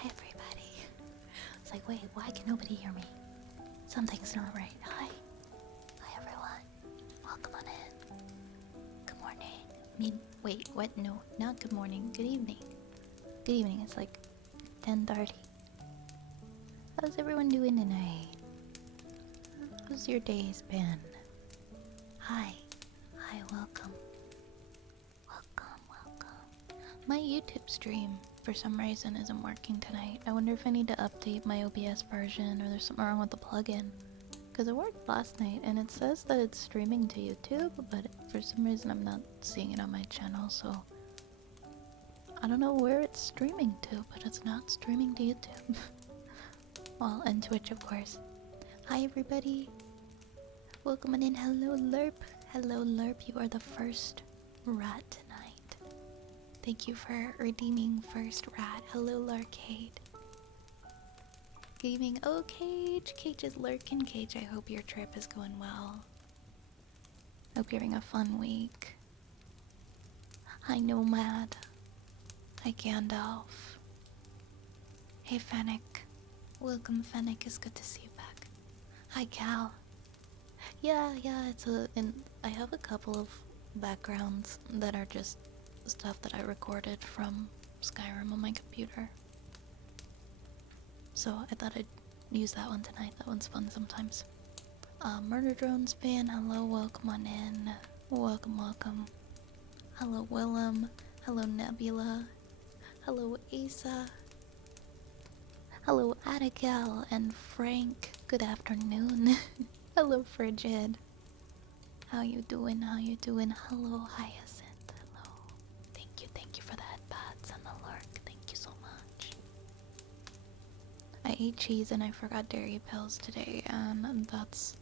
Hi everybody. It's like, wait, why can nobody hear me? Something's not right. Hi. Hi everyone. Welcome on in. Good morning. Wait, what? No, not good morning. Good evening. Good evening. It's like 10:30. How's everyone doing tonight? How's your days been? Hi. Hi, welcome. Welcome. My YouTube stream for some reason isn't working tonight. I wonder if I need to update my OBS version or there's something wrong with the plugin. Because it worked last night and it says that it's streaming to YouTube, but for some reason I'm not seeing it on my channel, so I don't know where it's streaming to, but it's not streaming to YouTube. Well, and Twitch, of course. Hi everybody. Welcome on in. Hello Lerp. Hello Lerp, you are the first rat tonight. Thank you for redeeming first rat. Hello Larcade. Gaming. Oh, Cage. Cage is lurking. Cage, I hope your trip is going well. Hope you're having a fun week. Hi Nomad. Hi Gandalf. Hey Fennec. Welcome Fennec, it's good to see you back. Hi Cal. Yeah, it's I have a couple of backgrounds that are just stuff that I recorded from Skyrim on my computer. So I thought I'd use that one tonight. That one's fun sometimes. Murder Drones fan, hello, welcome on in. Welcome. Hello Willem. Hello Nebula. Hello Asa. Hello Abigail and Frank. Good afternoon. Hello Frigid. How you doing? Hello Hyacinth. Hello. Thank you for the headbats and the lurk. Thank you so much. I ate cheese and I forgot dairy pills today, and that's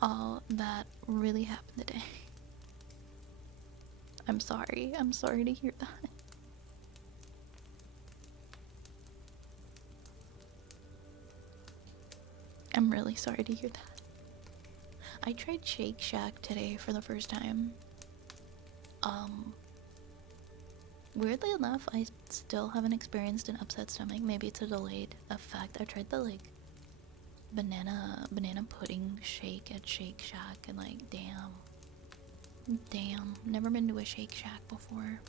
all that really happened today. I'm sorry to hear that. I'm really sorry to hear that. I tried Shake Shack today for the first time. Weirdly enough, I still haven't experienced an upset stomach. Maybe it's a delayed effect. I tried the like banana pudding shake at Shake Shack and like damn, never been to a Shake Shack before.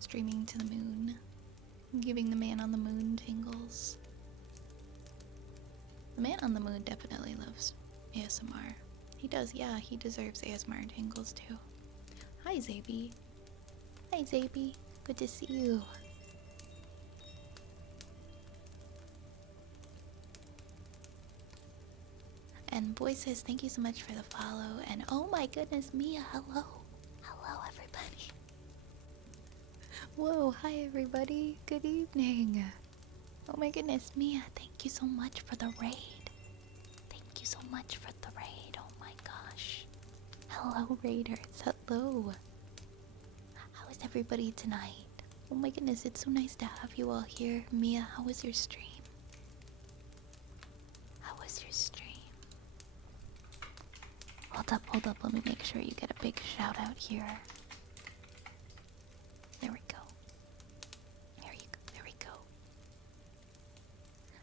Streaming to the moon, giving the man on the moon tingles. The man on the moon definitely loves ASMR. He does, yeah, he deserves ASMR tingles too. Hi Zaby. Hi Zaby, good to see you. And Boy says thank you so much for the follow. And oh my goodness, Mia, hello. Hello everybody. Whoa, hi everybody. Good evening. Oh my goodness, Mia, thank you so much for the raid. Thank you so much for the raid. Oh my gosh. Hello raiders, hello. How is everybody tonight? Oh my goodness, it's so nice to have you all here. Mia, how was your stream? How was your stream? Hold up, let me make sure you get a big shout out here. There we go. There we go.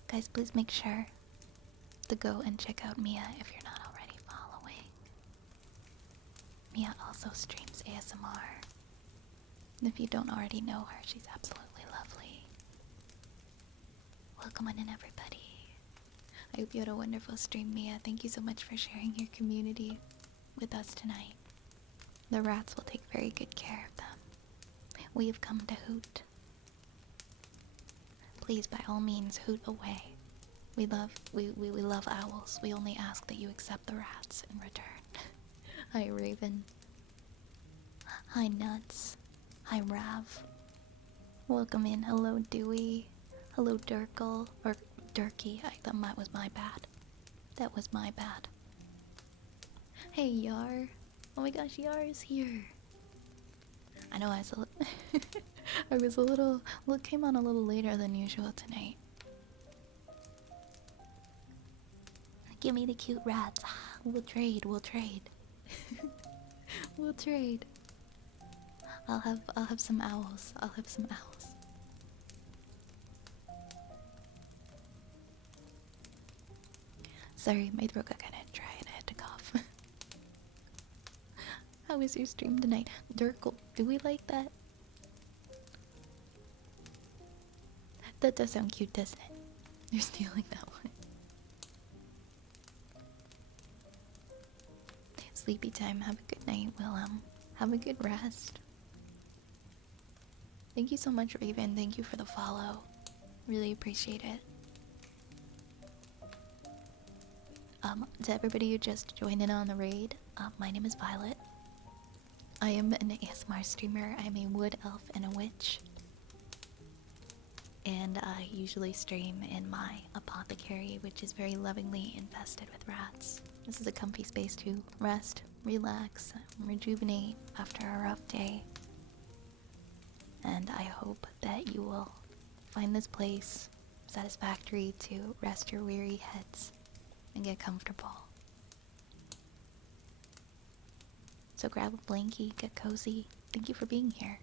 Guys, please make sure to go and check out Mia if you're not already following. Mia also streams ASMR. And if you don't already know her, she's absolutely lovely. Welcome on in, everybody. I hope you had a wonderful stream, Mia. Thank you so much for sharing your community with us tonight. The rats will take very good care of them. We have come to hoot. Please, by all means, hoot away. We love owls. We only ask that you accept the rats in return. Hi, Raven. Hi, Nuts. Hi, Rav. Welcome in. Hello, Dewey. Hello, Durkle. Or Durkey. That was my bad. That was my bad. Hey, Yar. Oh my gosh, Yar is here. I know I was a little, came on a little later than usual tonight. Give me the cute rats. We'll trade. We'll trade. We'll trade. I'll have some owls. I'll have some owls. Sorry, my throat got kinda dry and I had to cough. How was your stream tonight? Durkle, do we like that? That does sound cute, doesn't it? You're stealing that one. Sleepy time. Have a good night, Willem. Have a good rest. Thank you so much, Raven. Thank you for the follow. Really appreciate it. To everybody who just joined in on the raid, my name is Violet. I am an ASMR streamer. I'm a wood elf and a witch. And I usually stream in my apothecary, which is very lovingly infested with rats. This is a comfy space to rest, relax, rejuvenate after a rough day. And I hope that you will find this place satisfactory to rest your weary heads and get comfortable. So grab a blankie, get cozy. Thank you for being here.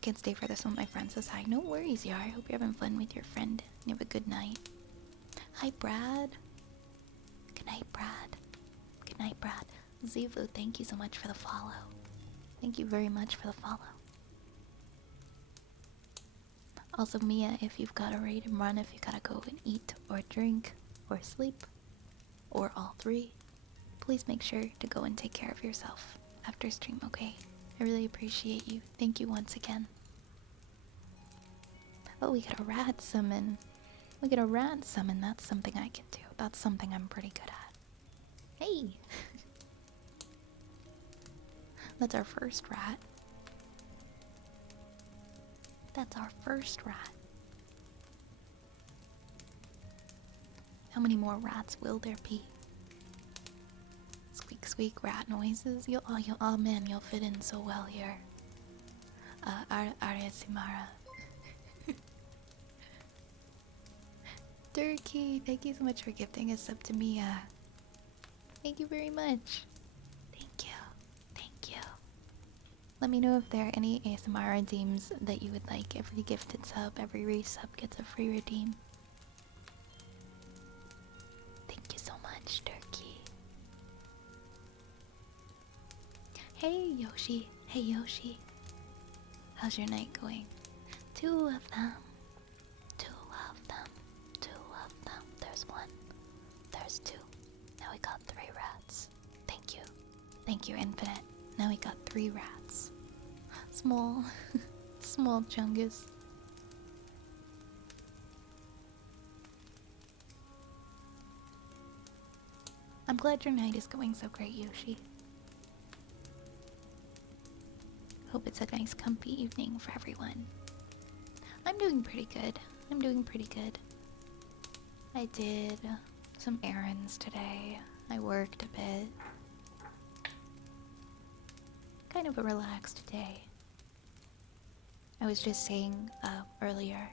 Can't stay for this one, my friend says hi. No worries, Yar. I hope you're having fun with your friend. You have a good night. Hi, Brad. Good night, Brad. Good night, Brad. Zivu, thank you so much for the follow. Thank you very much for the follow. Also, Mia, if you've got to raid and run, if you gotta go and eat or drink or sleep or all three, please make sure to go and take care of yourself after stream, okay? I really appreciate you. Thank you once again. Oh, we got a rat summon. We got a rat summon. That's something I can do. That's something I'm pretty good at. Hey! That's our first rat. That's our first rat. How many more rats will there be? Squeak squeak rat noises. Oh man, you'll fit in so well here. Arya Simara. Turkey, thank you so much for gifting a sub to Mia. Thank you very much. Thank you. Thank you. Let me know if there are any ASMR redeems that you would like. Every gifted sub, every resub gets a free redeem. Thank you so much, Turkey. Hey, Yoshi. Hey, Yoshi. How's your night going? Two of them. Two of them. Two of them. There's one. There's two. Now we got 3 rats. Thank you. Thank you, Infinite. Now we got 3 rats. Small. Small chungus. I'm glad your night is going so great, Yoshi. Hope it's a nice comfy evening for everyone. I'm doing pretty good. I'm doing pretty good. I did some errands today. I worked a bit. Kind of a relaxed day. I was just saying earlier,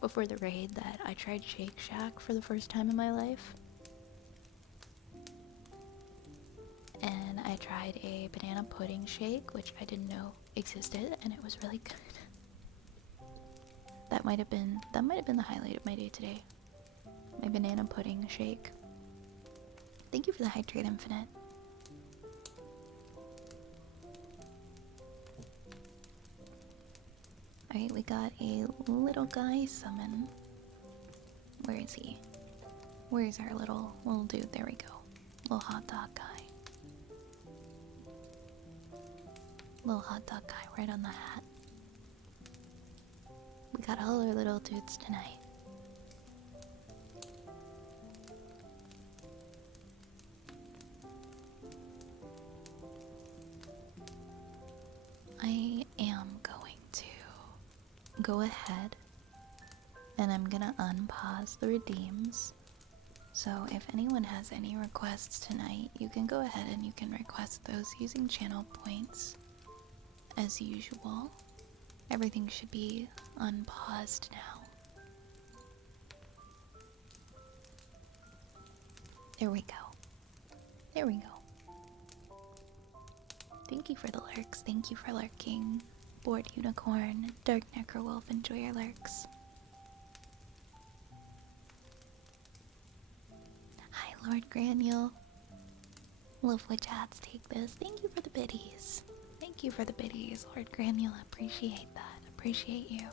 before the raid, that I tried Shake Shack for the first time in my life. And I tried a banana pudding shake, which I didn't know existed, and it was really good. That might have been the highlight of my day today. My banana pudding shake. Thank you for the hydrate, Infinite. Alright, we got a little guy summon. Where is he? Where's our little dude? There we go. Little hot dog guy. Little hot dog guy right on the hat. We got all our little dudes tonight. I am going to go ahead and I'm gonna unpause the redeems. So if anyone has any requests tonight, you can go ahead and you can request those using channel points as usual. Everything should be unpaused now. There we go. There we go. Thank you for the lurks. Thank you for lurking. Bored Unicorn, Dark Necrowolf, enjoy your lurks. Hi, Lord Granule. Love which hats take this. Thank you for the biddies. Thank you for the biddies, Lord Granule. Appreciate that. Appreciate you.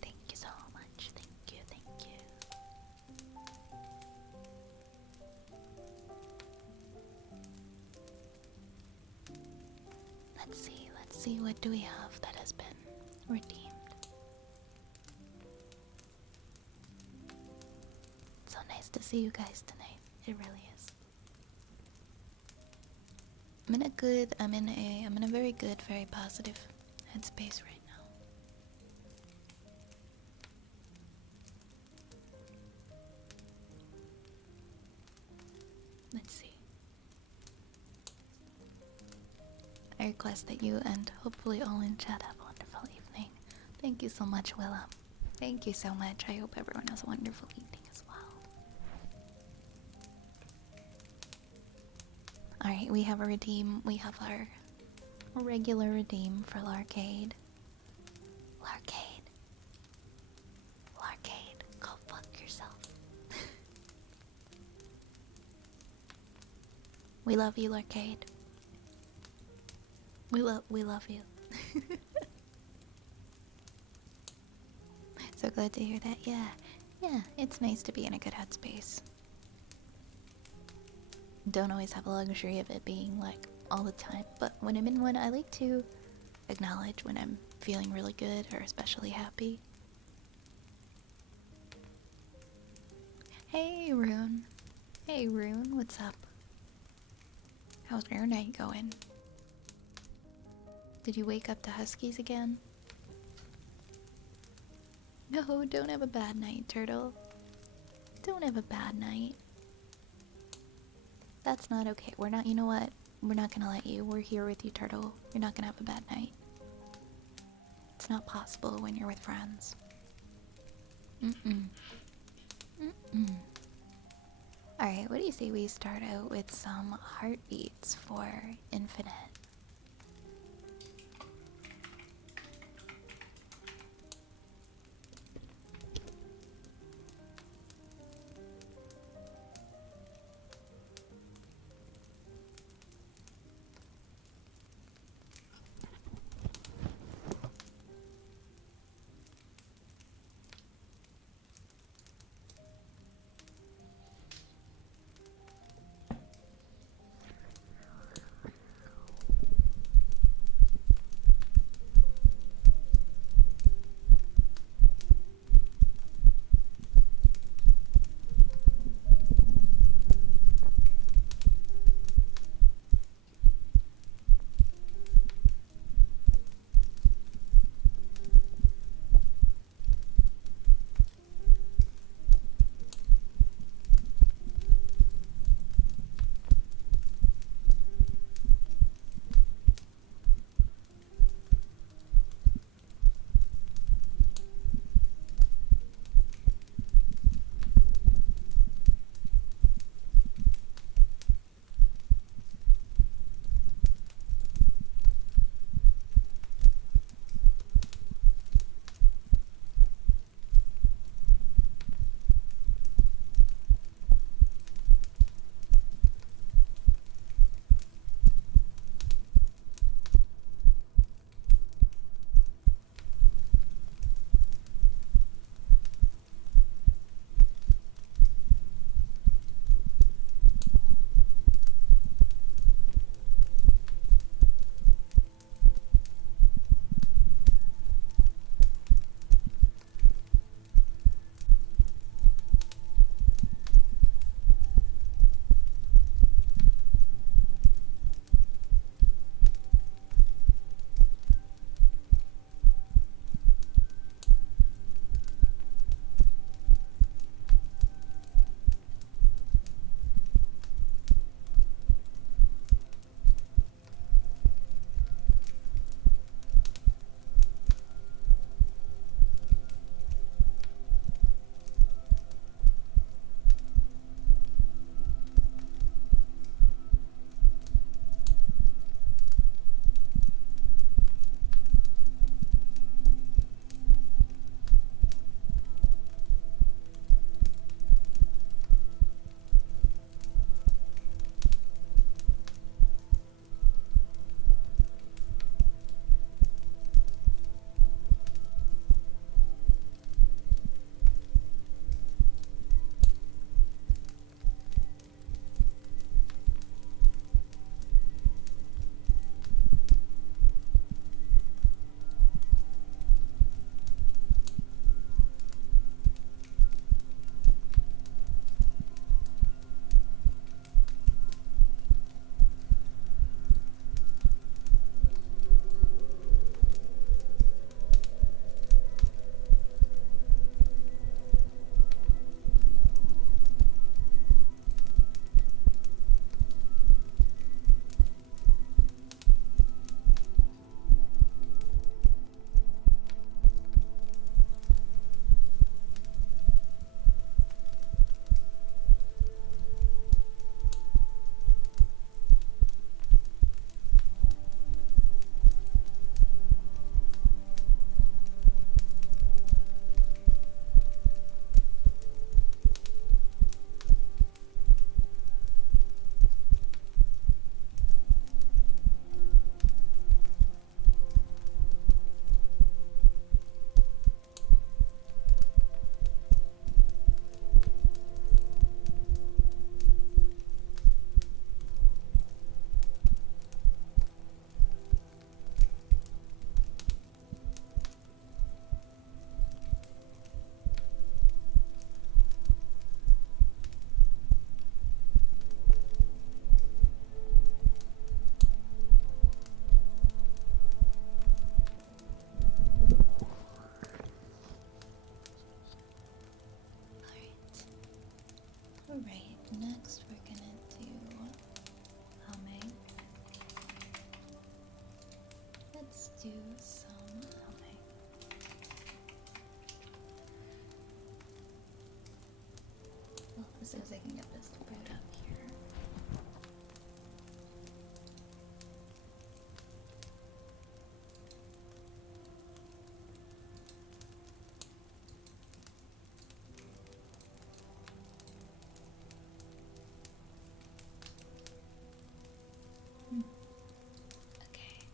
Thank you so much. Thank you, thank you. Let's see, what do we have that has been redeemed? It's so nice to see you guys tonight. It really is. I'm in a very good, very positive headspace right now. Let's see. I request that you and hopefully all in chat have a wonderful evening. Thank you so much, Willem. Thank you so much. I hope everyone has a wonderful evening as well. Alright, we have a redeem. We have our regular redeem for Larcade. Larcade. Larcade. Go fuck yourself. We love you, Larcade. We love you. So glad to hear that. Yeah, it's nice to be in a good headspace. Don't always have the luxury of it being like all the time, but when I'm in one, I like to acknowledge when I'm feeling really good or especially happy. Hey, Rune. Hey, Rune, what's up? How's your night going? Did you wake up to huskies again? No, don't have a bad night, Turtle. Don't have a bad night. That's not okay. We're not, you know what? We're not gonna let you. We're here with you, Turtle. You're not gonna have a bad night. It's not possible when you're with friends. Alright, what do you say we start out with some heartbeats for Infinite?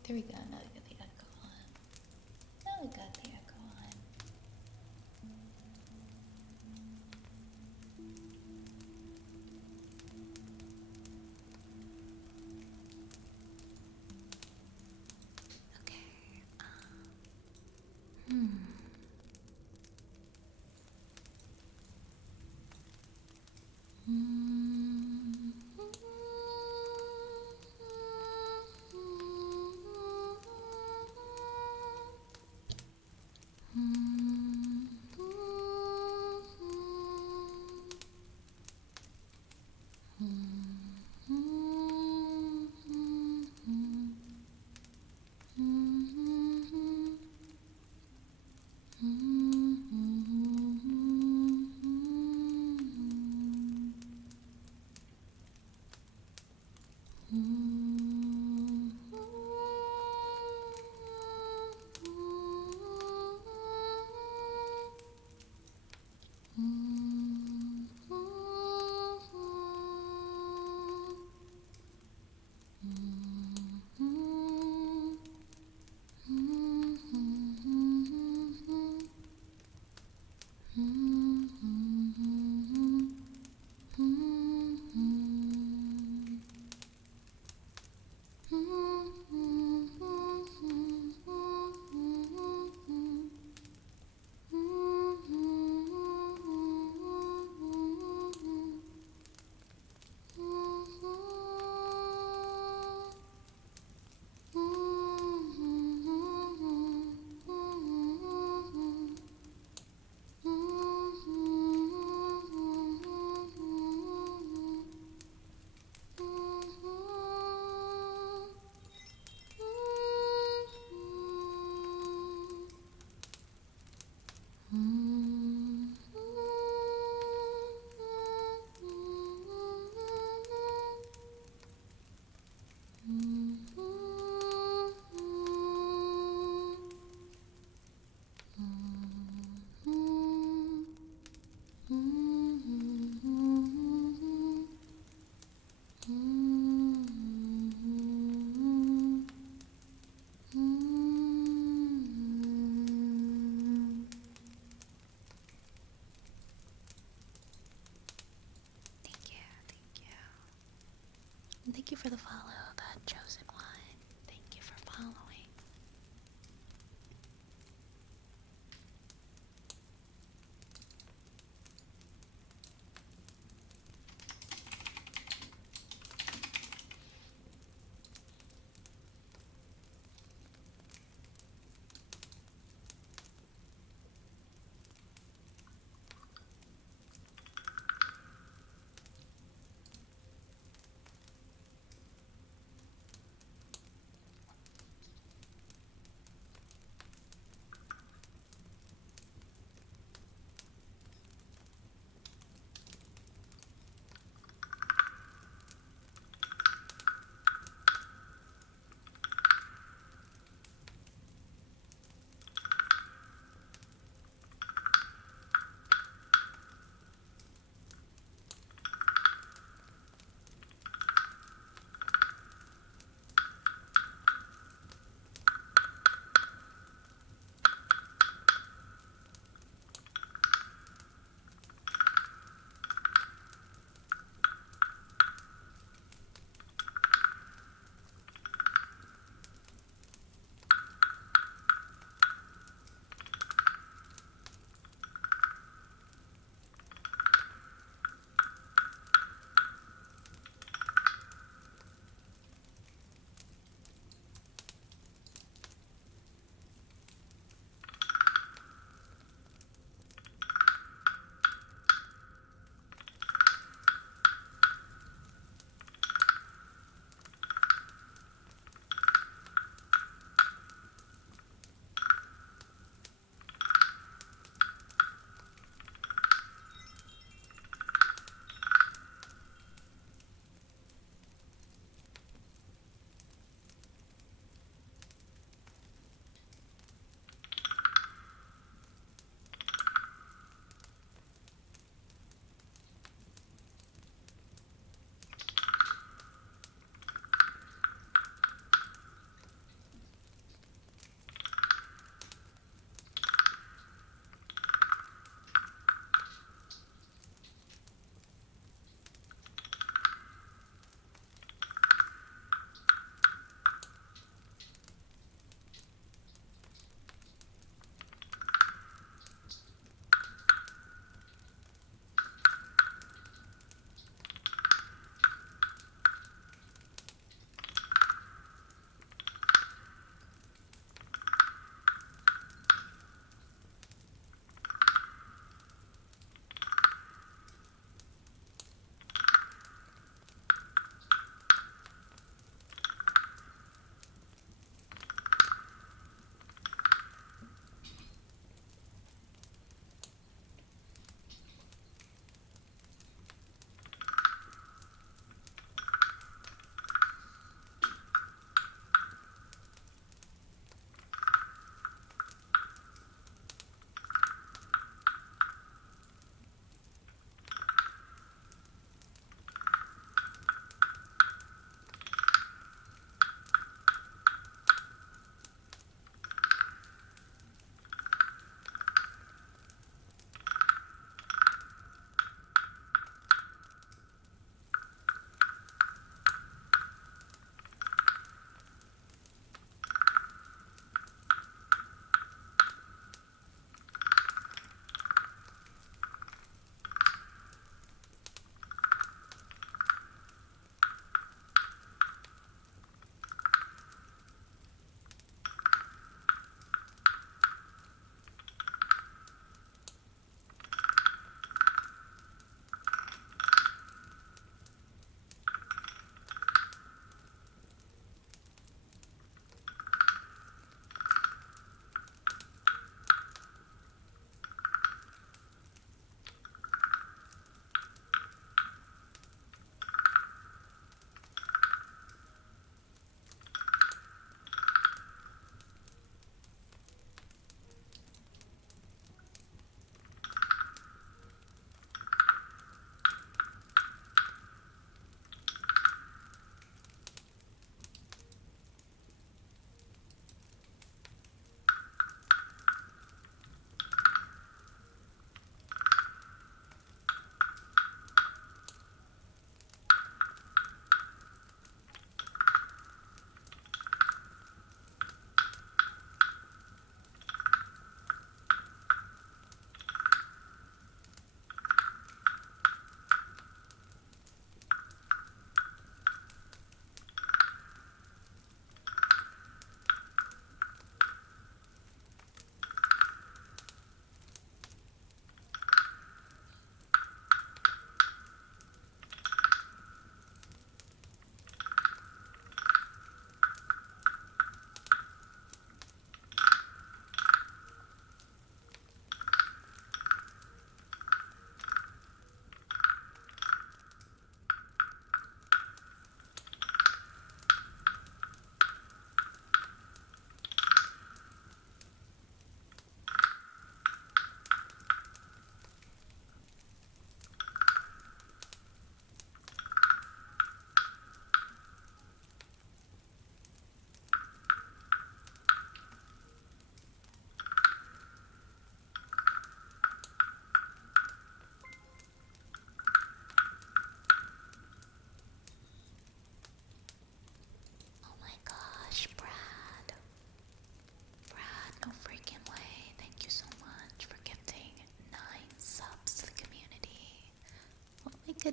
There we go, now we got the echo on. Now we got the echo on. Okay. Hmm. Thank you for the follow, that chosen one. Thank you for following.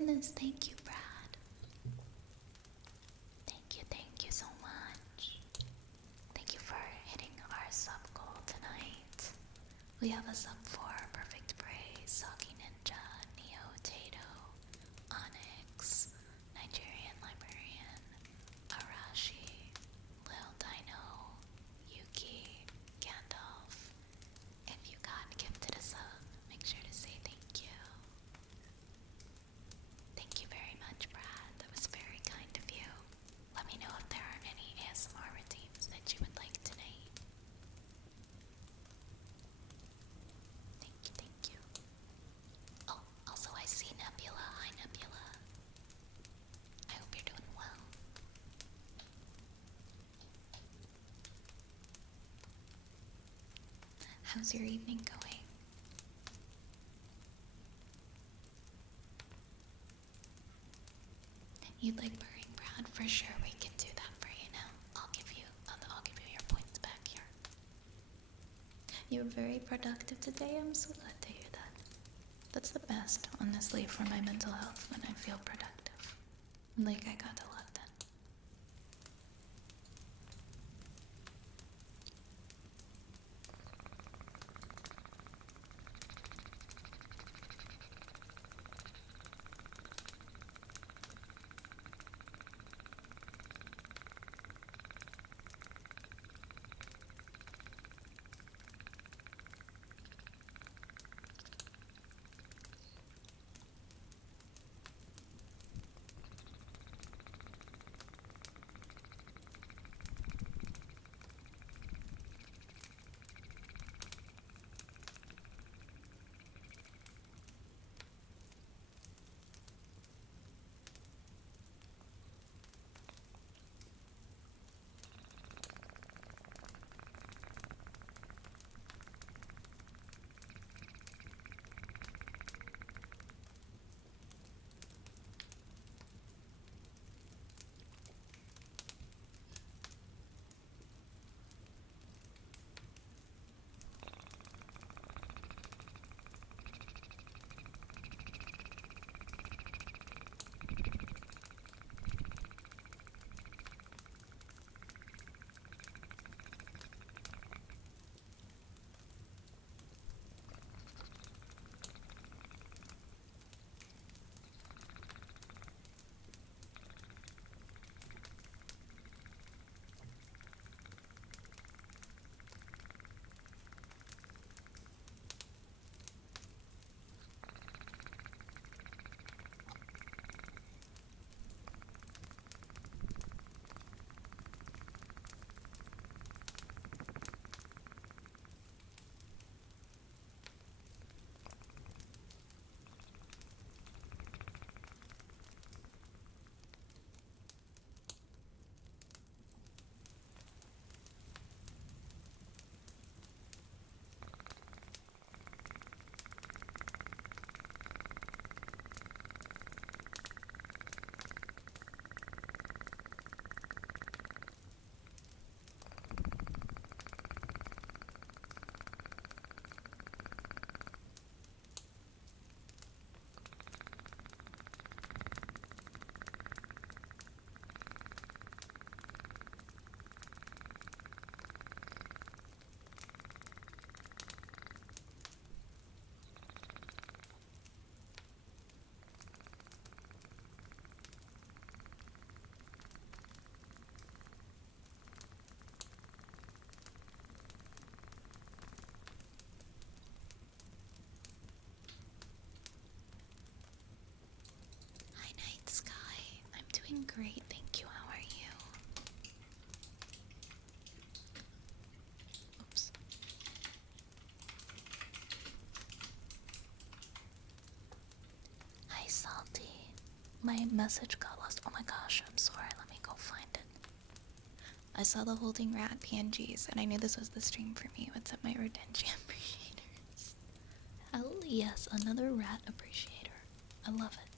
goodness, thank you, Brad. Thank you so much. Thank you for hitting our sub goal tonight. We have a sub for Perfect Praise, Saki Ninja, Neo Tato, Onyx, Nigerian Librarian, Arashi, Lil Dino, Yuki, Gandalf. If you got gifted a sub, make sure to say thank you. Thank you very much, Brad. That was very kind of you. Let me know if there are any ASMR redeems that you would like tonight. Thank you. Oh, also I see Nebula. Hi, Nebula. I hope you're doing well. How's your evening going? You'd like burying Brad? For sure, we can do that for you now. I'll give you your points back here. You were very productive today. I'm so glad to hear that. That's the best, honestly, for my mental health when I feel productive. Like I got a lot done. Sky, I'm doing great, thank you. How are you? Oops. Hi, Salty. My message got lost. Oh my gosh, I'm sorry. Let me go find it. I saw the holding rat PNGs, and I knew this was the stream for me. What's up, my Rodentia appreciators? Hell yes, another rat appreciator. I love it.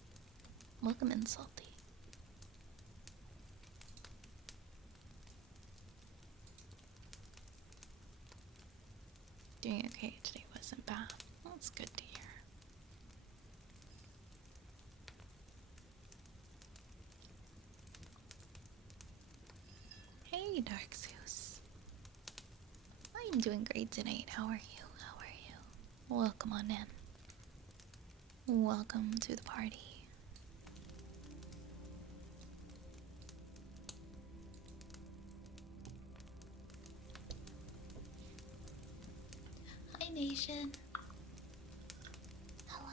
Welcome in, Salty. Doing okay today, wasn't bad. That's good to hear. Hey, Dark Zeus. I'm doing great tonight. How are you? How are you? Welcome on in. Welcome to the party. Hi, Nation. Hello.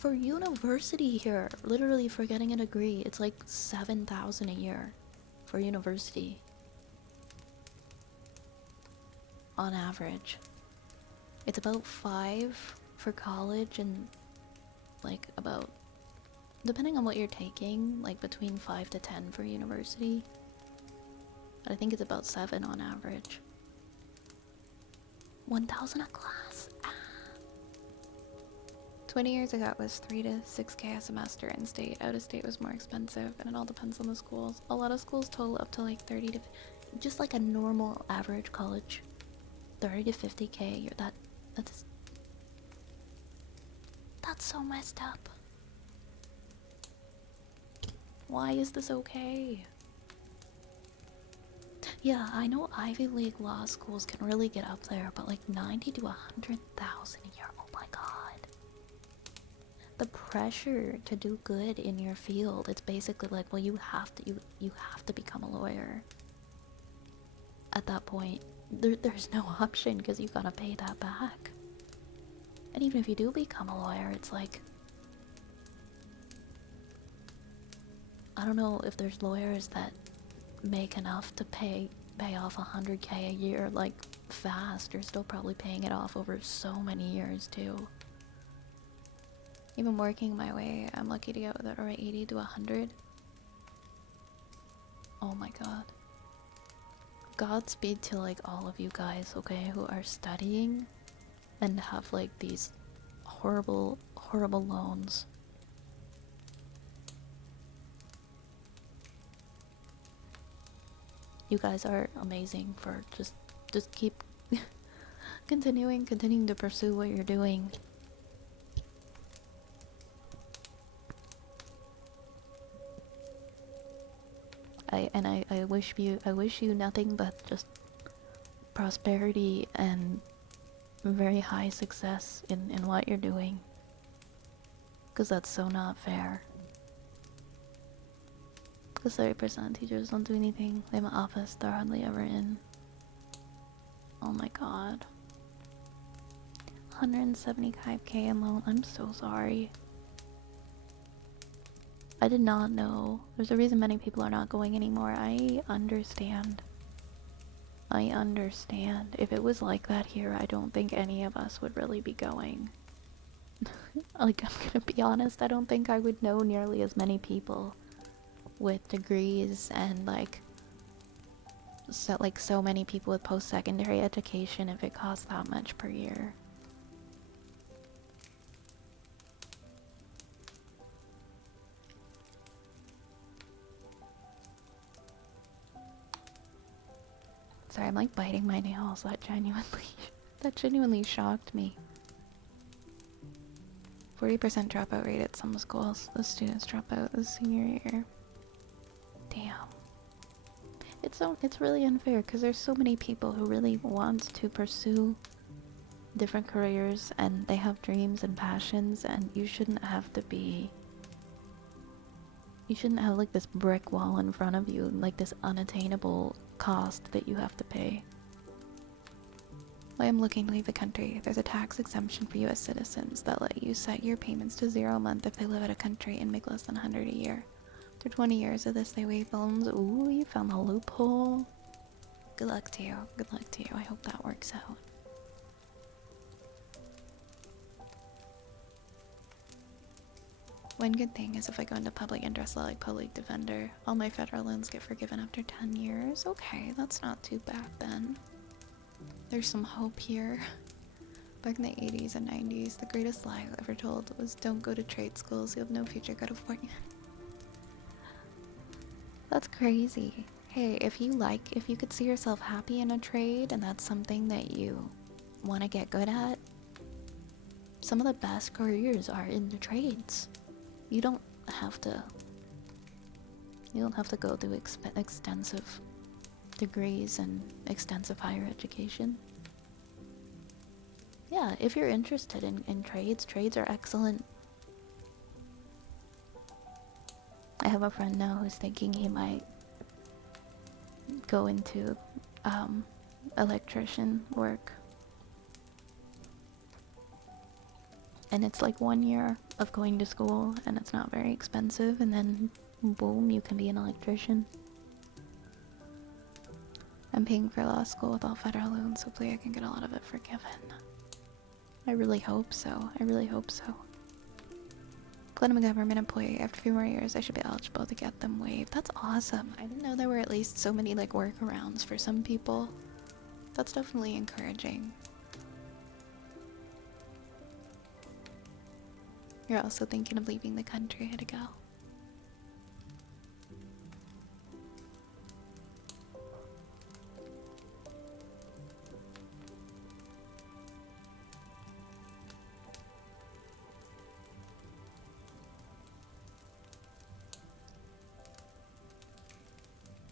For university here, literally for getting a degree, it's like 7,000 a year for university. On average. It's about 5 for college and like about, depending on what you're taking, like between 5 to 10 for university. But I think it's about 7 on average. 1,000 a class. 20 years ago it was 3 to 6K a semester in state. Out of state was more expensive, and it all depends on the schools. A lot of schools total up to like 30 to just like a normal average college. 30 to 50K. That's so messed up. Why is this okay? Yeah, I know Ivy League law schools can really get up there, but like 90 to 100,000 a year. Oh my god. The pressure to do good in your field, it's basically like, well, you have to become a lawyer. At that point, there's no option because you gotta pay that back. And even if you do become a lawyer, it's like, I don't know if there's lawyers that make enough to pay off 100K a year like fast. You're still probably paying it off over so many years too. Even working my way, I'm lucky to get with over 80 to 100. Oh my god. Godspeed to like all of you guys, okay, who are studying and have like these horrible loans. You guys are amazing for just keep continuing to pursue what you're doing. I wish you nothing but just prosperity and very high success in what you're doing. Because that's so not fair. Because 30% of teachers don't do anything. They have an office they're hardly ever in. Oh my god. 175K in loan. I'm so sorry. I did not know. There's a reason many people are not going anymore. I understand. I understand. If it was like that here, I don't think any of us would really be going. Like, I'm gonna be honest, I don't think I would know nearly as many people with degrees and so many people with post-secondary education if it costs that much per year. Sorry, I'm like biting my nails. That genuinely shocked me. 40% dropout rate at some schools. The students drop out the senior year. Damn. It's really unfair because there's so many people who really want to pursue different careers and they have dreams and passions, and you shouldn't have like this brick wall in front of you, like this unattainable cost that you have to pay. I am looking to leave the country. There's a tax exemption for US citizens that let you set your payments to 0 a month if they live out of country and make less than 100 a year. After 20 years of this, they waive loans. Ooh, you found the loophole. Good luck to you. Good luck to you. I hope that works out. One good thing is if I go into public interest law like public defender, all my federal loans get forgiven after 10 years. Okay, that's not too bad then. There's some hope here. Back in the 80s and 90s, the greatest lie ever told was don't go to trade schools, you have no future, go to Fort. That's crazy. Hey, if you could see yourself happy in a trade and that's something that you want to get good at, some of the best careers are in the trades. You don't have to go through extensive degrees and extensive higher education. Yeah, if you're interested in trades are excellent. I have a friend now who's thinking he might go into electrician work. and it's like 1 year of going to school, and it's not very expensive, and then boom, you can be an electrician. I'm paying for law school with all federal loans. Hopefully I can get a lot of it forgiven. I really hope so. I really hope so. Glad I'm a government employee. After a few more years, I should be eligible to get them waived. That's awesome. I didn't know there were at least so many like workarounds for some people. That's definitely encouraging. You're also thinking of leaving the country. How to go?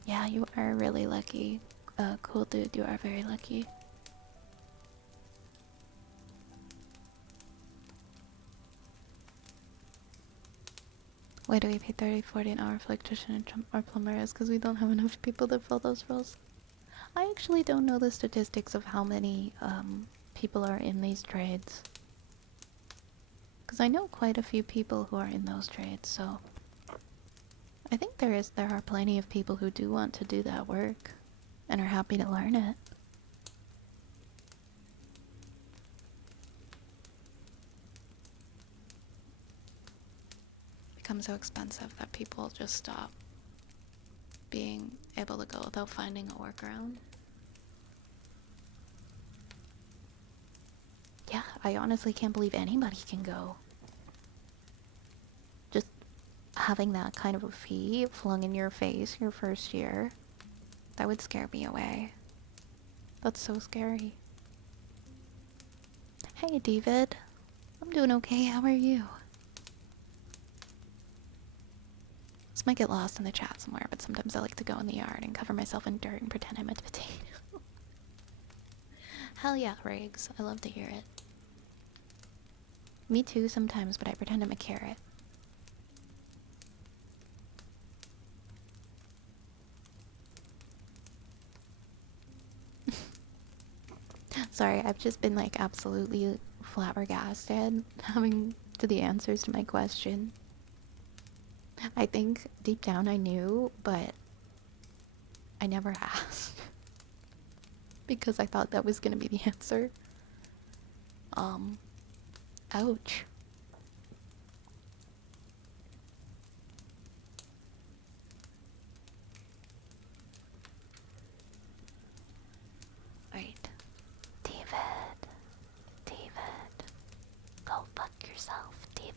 Yeah, you are really lucky. Cool dude, you are very lucky. Why do we pay 30, 40 an hour for electrician or plumber? Is because we don't have enough people to fill those roles. I actually don't know the statistics of how many people are in these trades. Because I know quite a few people who are in those trades, so I think there are plenty of people who do want to do that work and are happy to learn it. Become so expensive that people just stop being able to go without finding a workaround. Yeah, I honestly can't believe anybody can go. Just having that kind of a fee flung in your face your first year, that would scare me away. That's so scary. Hey, David. I'm doing okay. How are you? This might get lost in the chat somewhere, but sometimes I like to go in the yard and cover myself in dirt and pretend I'm a potato. Hell yeah, Riggs. I love to hear it. Me too sometimes, but I pretend I'm a carrot. Sorry, I've just been like absolutely flabbergasted having to the answers to my question. I think deep down I knew, but I never asked. Because I thought that was gonna be the answer. Ouch. Right. David. Go fuck yourself, David.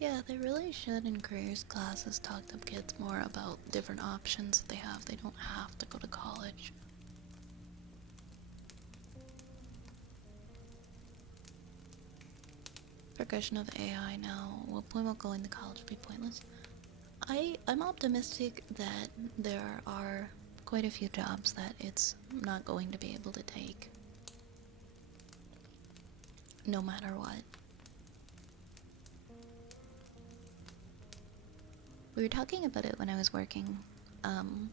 Yeah, they really should in careers classes talk to kids more about different options that they have. They don't have to go to college. Progression of AI now. What point will going to college be pointless? I'm optimistic that there are quite a few jobs that it's not going to be able to take. No matter what. We were talking about it when I was working. Um,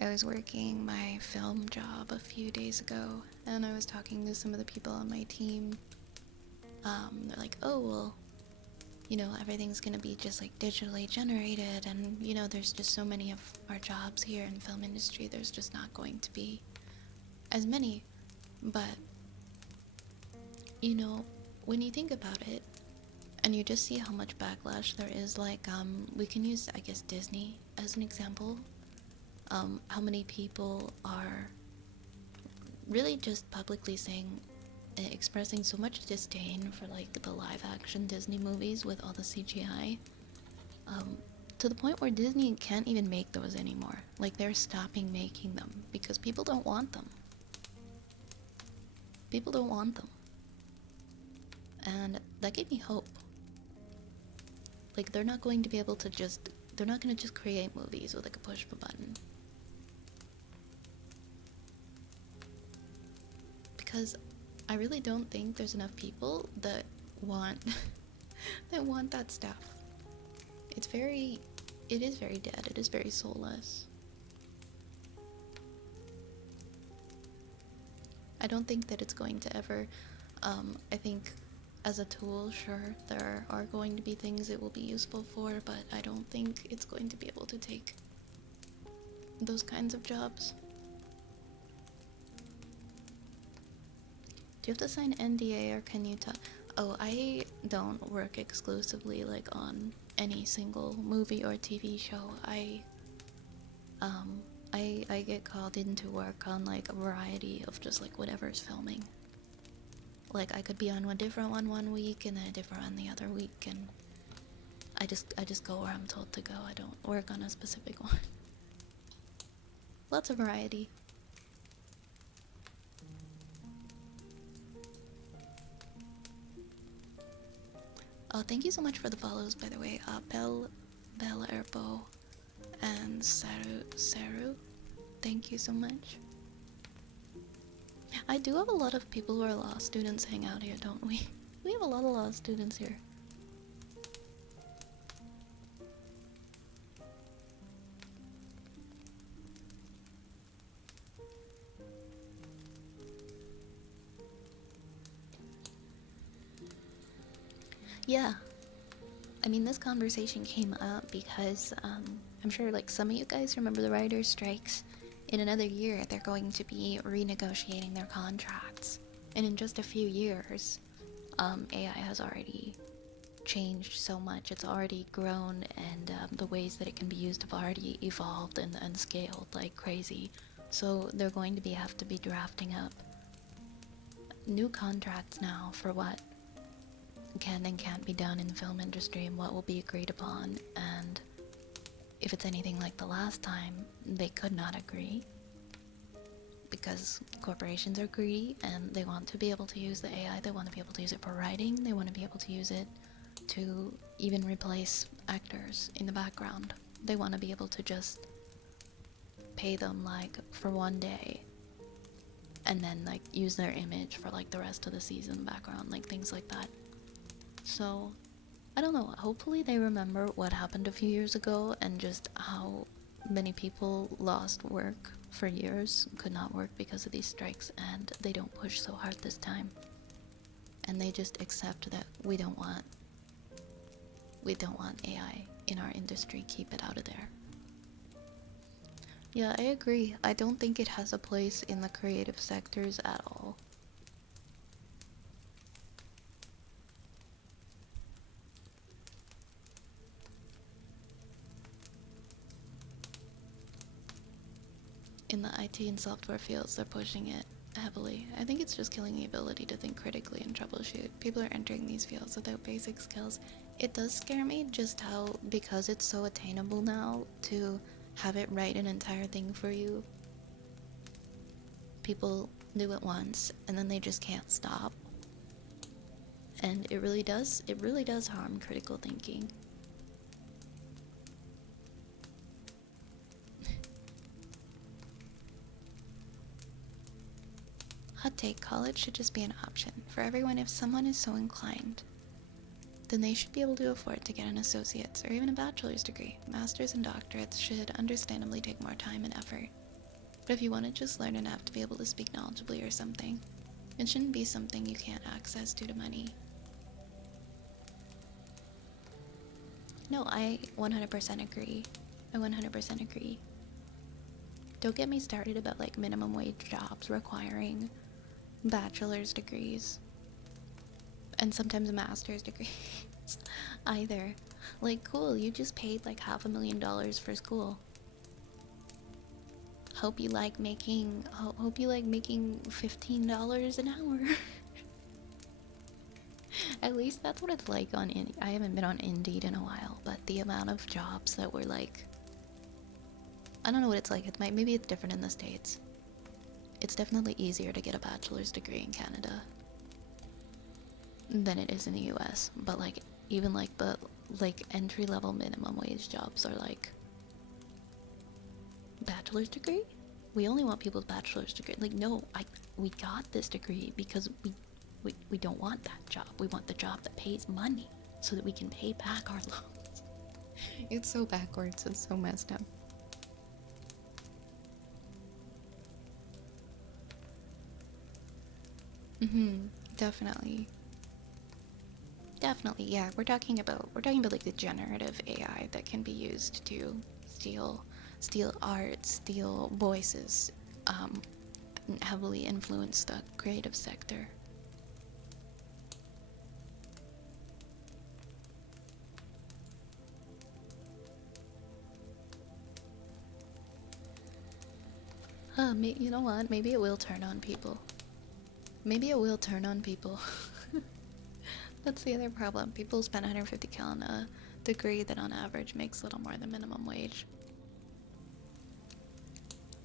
I was working my film job a few days ago, and I was talking to some of the people on my team. They're like, oh, well, you know, everything's gonna be just like digitally generated, and you know, there's just so many of our jobs here in the film industry, there's just not going to be as many. But, you know, when you think about it, and you just see how much backlash there is, like, we can use, I guess, Disney as an example. How many people are really just publicly saying, expressing so much disdain for like the live action Disney movies with all the CGI, um, to the point where Disney can't even make those anymore. Like they're stopping making them because people don't want them. People don't want them. And that gave me hope. Like they're not going to be able to just, they're not going to just create movies with like a push of a button. Because I really don't think there's enough people that want that want that stuff. It's very, it is very dead. It is very soulless. I don't think that it's going to ever, I think as a tool, sure, there are going to be things it will be useful for, but I don't think it's going to be able to take those kinds of jobs. Do you have to sign NDA or can you talk? Oh, I don't work exclusively like on any single movie or TV show. Um, I get called in to work on like a variety of just like whatever's filming. Like I could be on a different one week and then a different one the other week, and I just go where I'm told to go. I don't work on a specific one. Lots of variety. Oh, thank you so much for the follows, by the way. Bell Erbo and Saru. Thank you so much. I do have a lot of people who are law students hang out here, don't we? We have a lot of law students here. Yeah. I mean, this conversation came up because I'm sure like some of you guys remember the writers' strikes. In another year, they're going to be renegotiating their contracts. And in just a few years, AI has already changed so much. It's already grown, and the ways that it can be used have already evolved and scaled like crazy. So they're going to have to be drafting up new contracts now for what can and can't be done in the film industry and what will be agreed upon. And if it's anything like the last time, they could not agree because corporations are greedy and they want to be able to use the AI. They want to be able to use it for writing. They want to be able to use it to even replace actors in the background. They want to be able to just pay them like for one day and then like use their image for like the rest of the season background, like things like that. So I don't know, hopefully they remember what happened a few years ago and just how many people lost work for years, could not work because of these strikes, and they don't push so hard this time. And they just accept that we don't want AI in our industry, keep it out of there. Yeah, I agree. I don't think it has a place in the creative sectors at all. In the IT and software fields, they're pushing it, heavily. I think it's just killing the ability to think critically and troubleshoot. People are entering these fields without basic skills. It does scare me just how, because it's so attainable now to have it write an entire thing for you, people do it once and then they just can't stop. And it really does harm critical thinking. Hot take, college should just be an option for everyone if someone is so inclined. Then they should be able to afford to get an associate's or even a bachelor's degree. Masters and doctorates should understandably take more time and effort. But if you want to just learn enough to be able to speak knowledgeably or something, it shouldn't be something you can't access due to money. No, I 100% agree. I 100% agree. Don't get me started about like minimum wage jobs requiring bachelor's degrees and sometimes master's degrees either. Like, cool, you just paid like $500,000 for school. Hope you like making $15 an hour. At least that's what it's like on I haven't been on Indeed in a while, but the amount of jobs that were like, I don't know what it's like. Maybe it's different in the States. It's definitely easier to get a bachelor's degree in Canada than it is in the US. But like even like the entry level minimum wage jobs are like bachelor's degree? We only want people's bachelor's degree. Like, no, we got this degree because we don't want that job. We want the job that pays money so that we can pay back our loans. It's so backwards. It's so messed up. Definitely. Definitely, yeah. We're talking about like the generative AI that can be used to steal art, steal voices, heavily influence the creative sector. You know what? Maybe it will turn on people. Maybe it will turn on people. That's the other problem. People spend $150K on a degree that on average makes little more than minimum wage.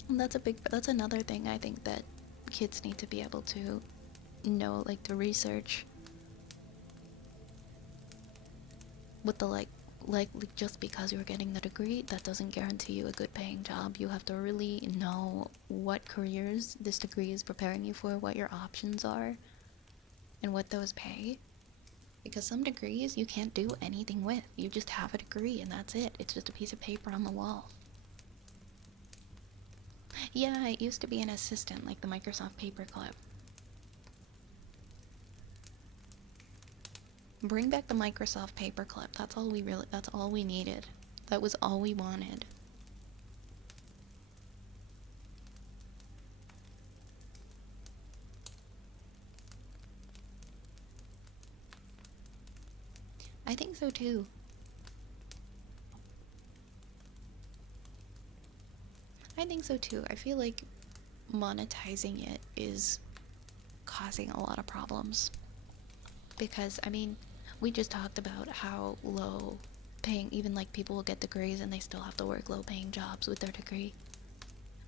And that's another thing I think that kids need to be able to know, like to research with the like just because you're getting the degree, that doesn't guarantee you a good paying job. You have to really know what careers this degree is preparing you for, what your options are, and what those pay. Because some degrees you can't do anything with. You just have a degree and that's it. It's just a piece of paper on the wall. Yeah, I used to be an assistant, like the Microsoft Paperclip. Bring back the Microsoft Paperclip. That's all we needed. That was all we wanted. I think so too. I think so too. I feel like monetizing it is causing a lot of problems. Because, I mean, we just talked about how low paying, even like people will get degrees and they still have to work low paying jobs with their degree.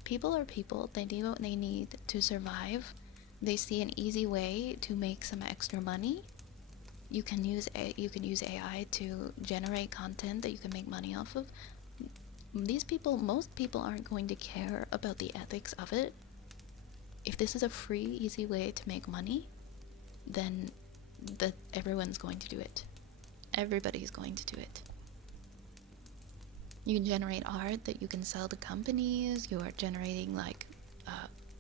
People are people. They do what they need to survive. They see an easy way to make some extra money. You can use AI to generate content that you can make money off of. Most people aren't going to care about the ethics of it. If this is a free, easy way to make money, then everyone's going to do it. Everybody's going to do it. You can generate art that you can sell to companies. You are generating like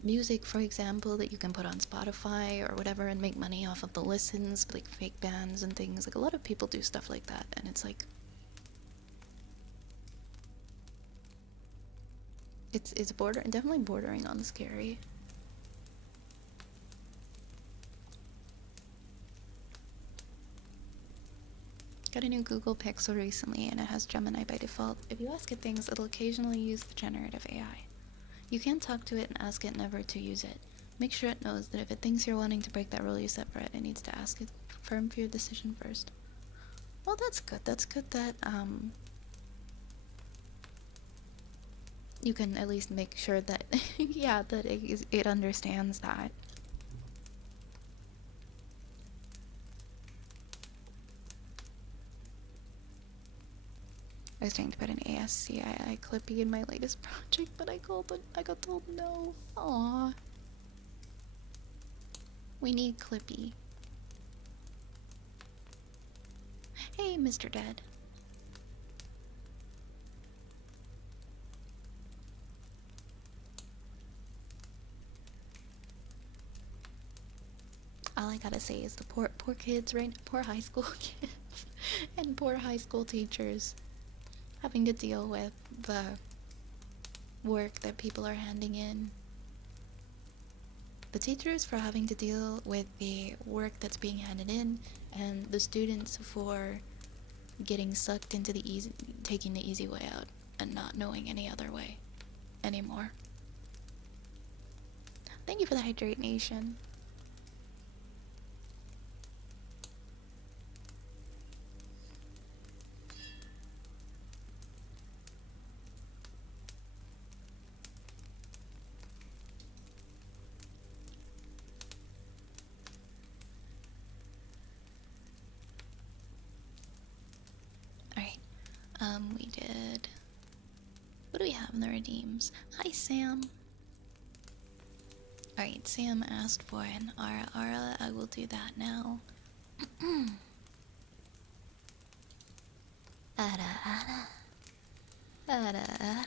music, for example, that you can put on Spotify or whatever and make money off of the listens, like fake bands and things. Like a lot of people do stuff like that, and it's like it's definitely bordering on scary. Got a new Google Pixel recently and it has Gemini by default. If you ask it things, it'll occasionally use the generative AI. You can talk to it and ask it never to use it. Make sure it knows that if it thinks you're wanting to break that rule you set for it, it needs to ask it firm for your decision first. Well, that's good. That's good that, you can at least make sure that, yeah, that it understands that. I was trying to put an ASCII Clippy in my latest project, but I got told no. Aww. We need Clippy. Hey, Mr. Dead. All I gotta say is the poor kids, right? Poor high school kids and poor high school teachers having to deal with the work that people are handing in. The teachers for having to deal with the work that's being handed in, and the students for getting sucked into taking the easy way out and not knowing any other way anymore. Thank you for the hydrate nation. Alright, we did... What do we have in the redeems? Hi, Sam. Alright, Sam asked for an Ara Ara. I will do that now. Ara Ara. Ara Ara.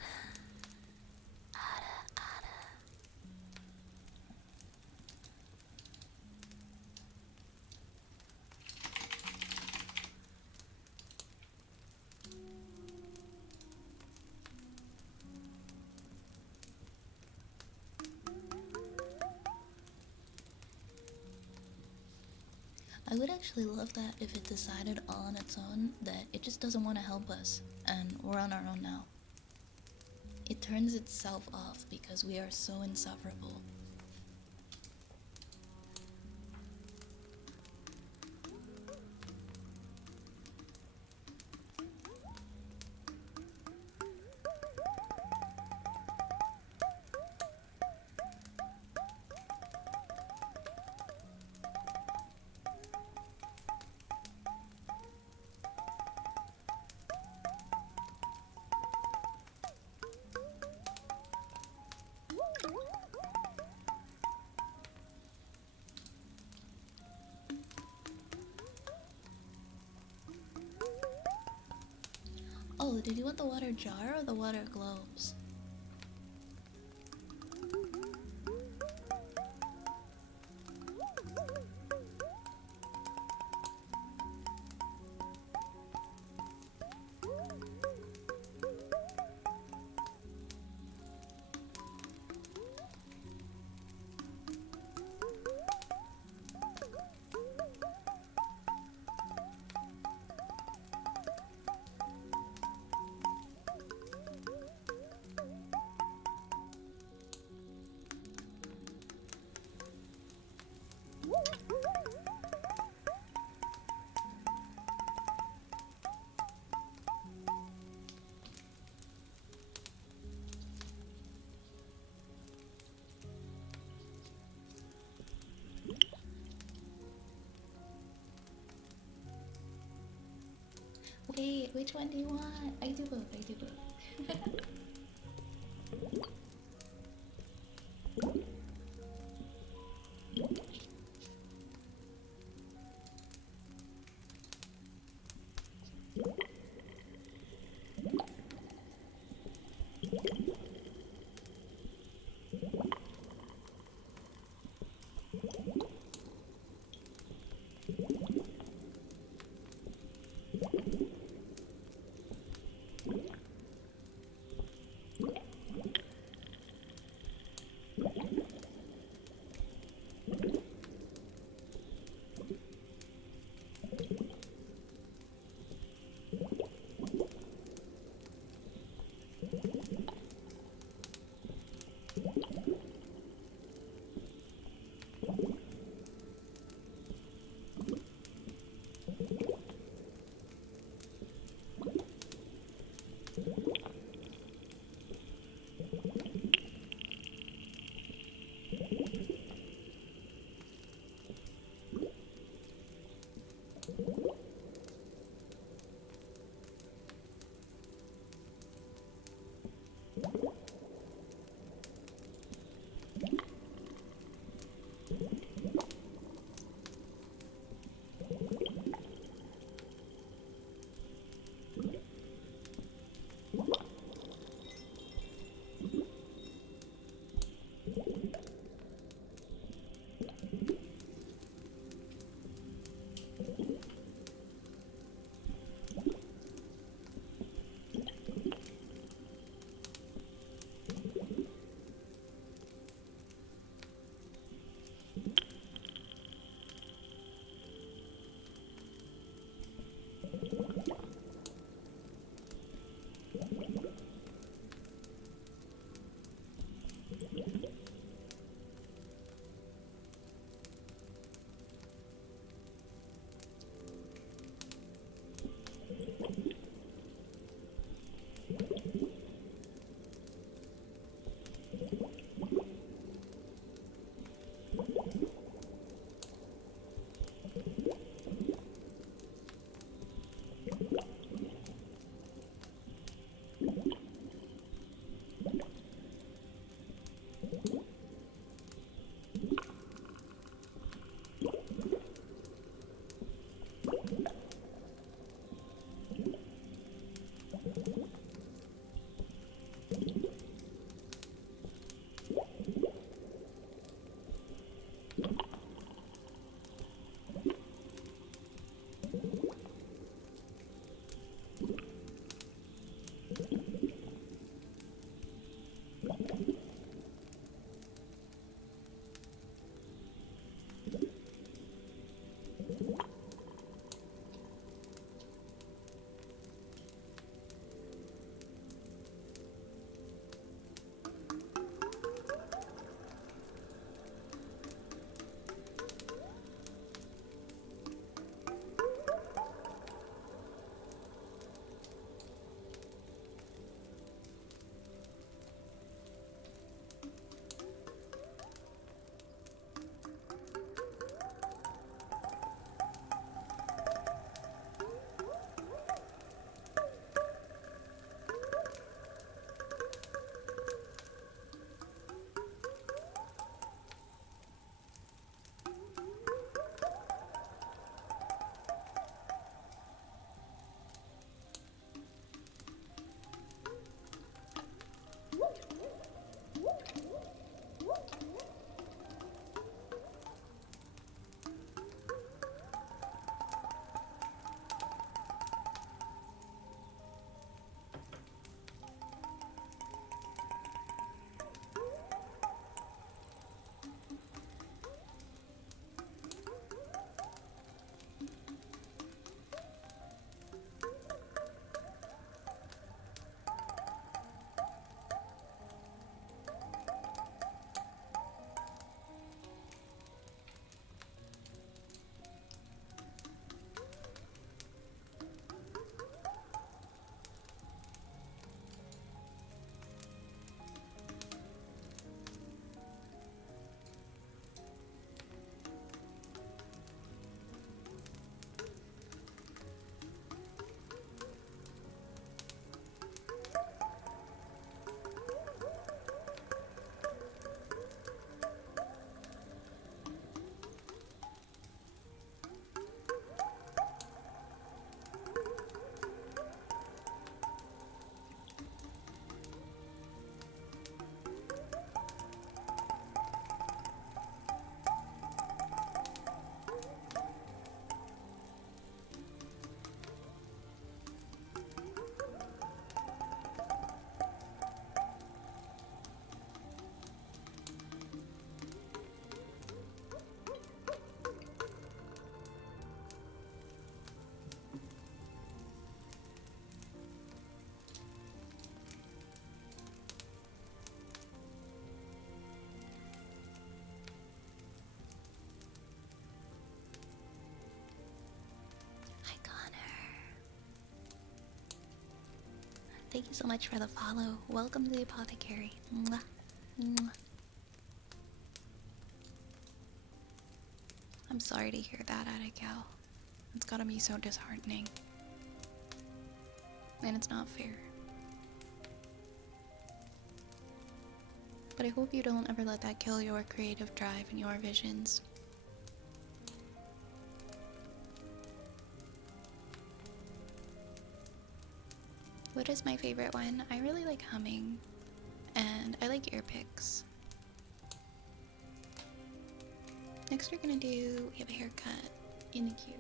I would actually love that if it decided on its own that it just doesn't want to help us, and we're on our own now. It turns itself off because we are so insufferable. Oh, did you want the water jar or the water globes? Wait, which one do you want? I do both, I do both. thank you so much for the follow. Welcome to the apothecary. Mwah. Mwah. I'm sorry to hear that, Abigail. It's gotta be so disheartening. And it's not fair. But I hope you don't ever let that kill your creative drive and your visions. What is my favorite one? I really like humming. And I like ear picks. Next we're gonna do, we have a haircut in the queue.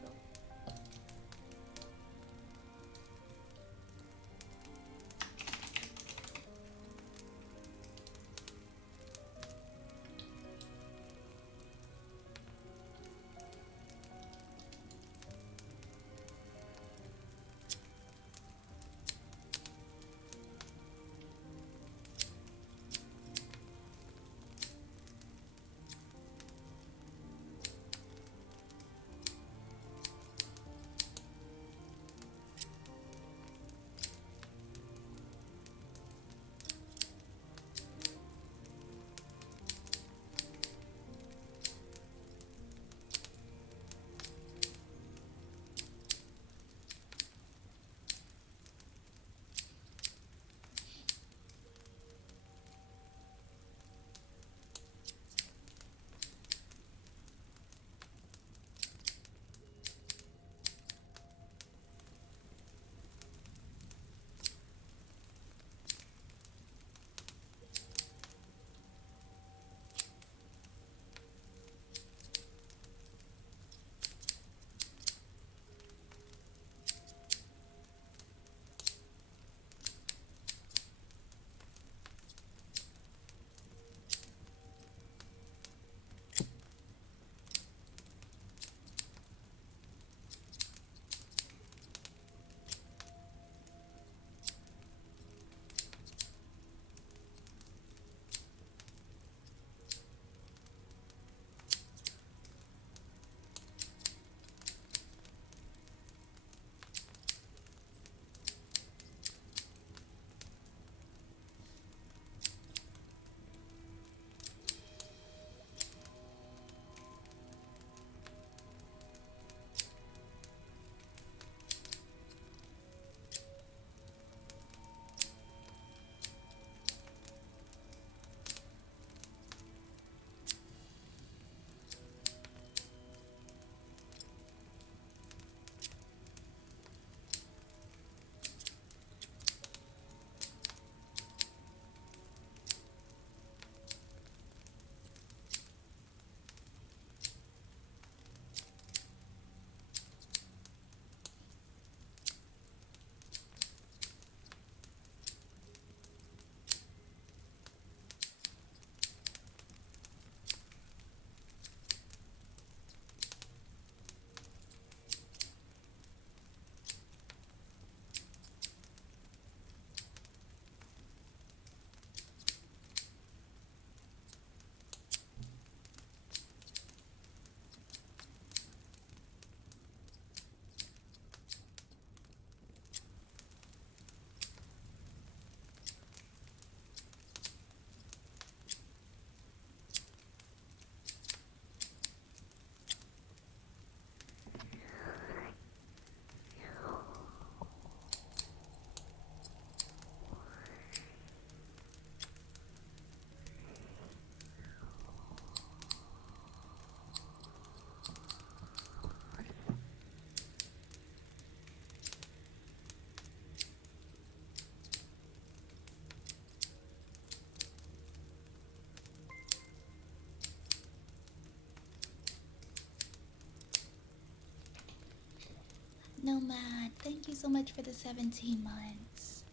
Nomad, thank you so much for the 17 months.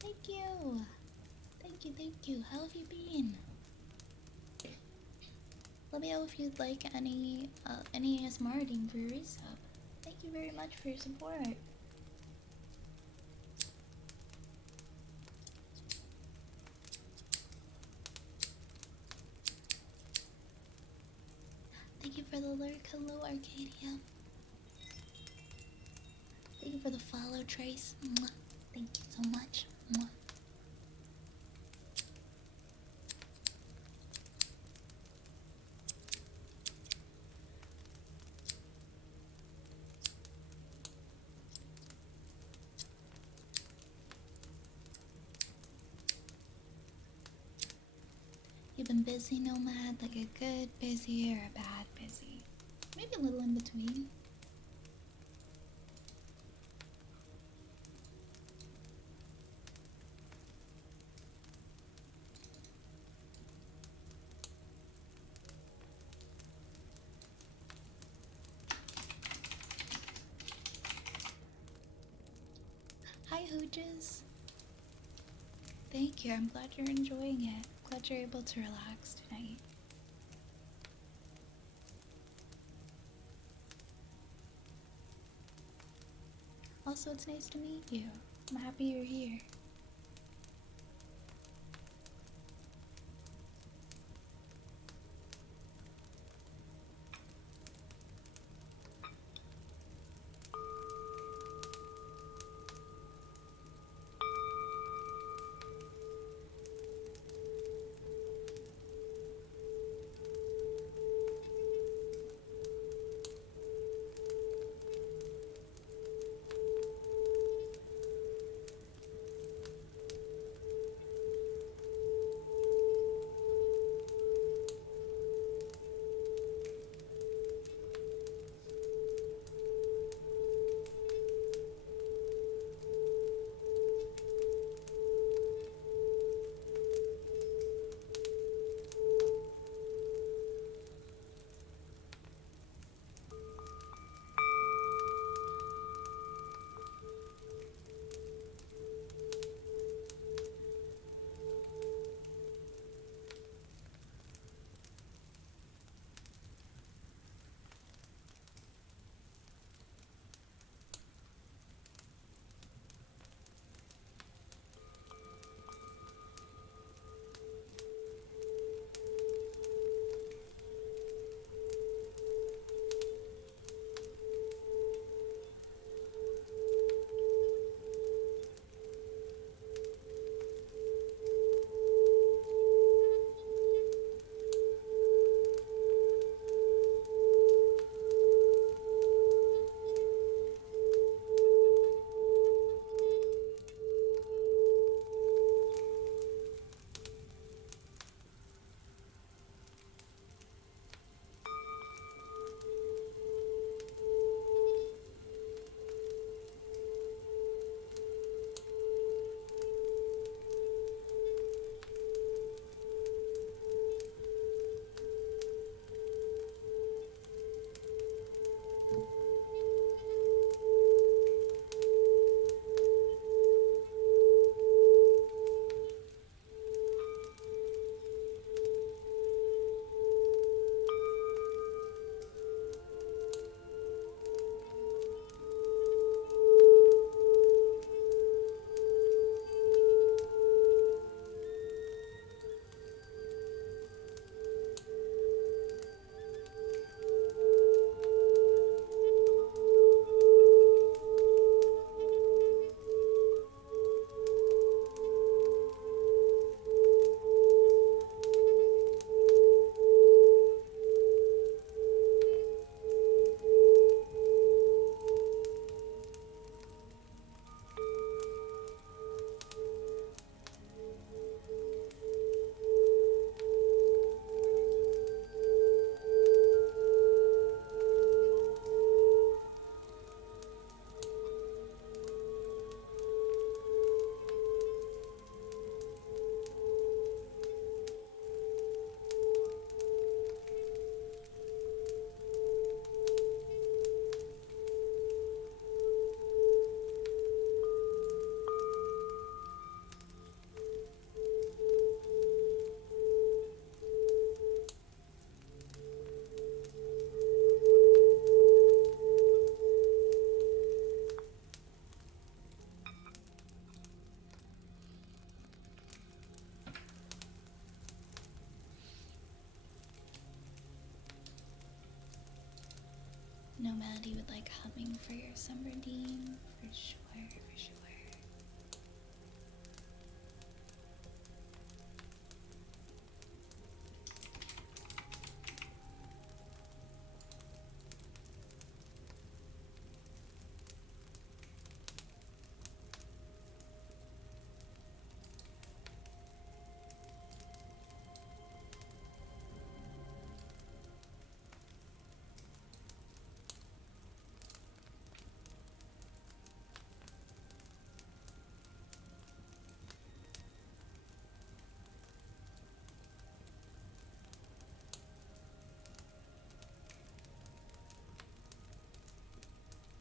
Thank you. Thank you, thank you. How have you been? Let me know if you'd like any ASMR reading for your resub. Thank you very much for your support. Thank you for the lurk. Hello, Arcadia. Thank you for the follow, Trace. Mwah. Thank you so much. Mwah. You've been busy, Nomad? Like a good busy or a bad busy? Maybe a little in between. Hi, Hooges. Thank you. I'm glad you're enjoying it. Glad you're able to relax tonight. Also, it's nice to meet you. I'm happy you're here. Nomad, you would like humming for your summer dean? For sure, for sure.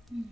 Hmm.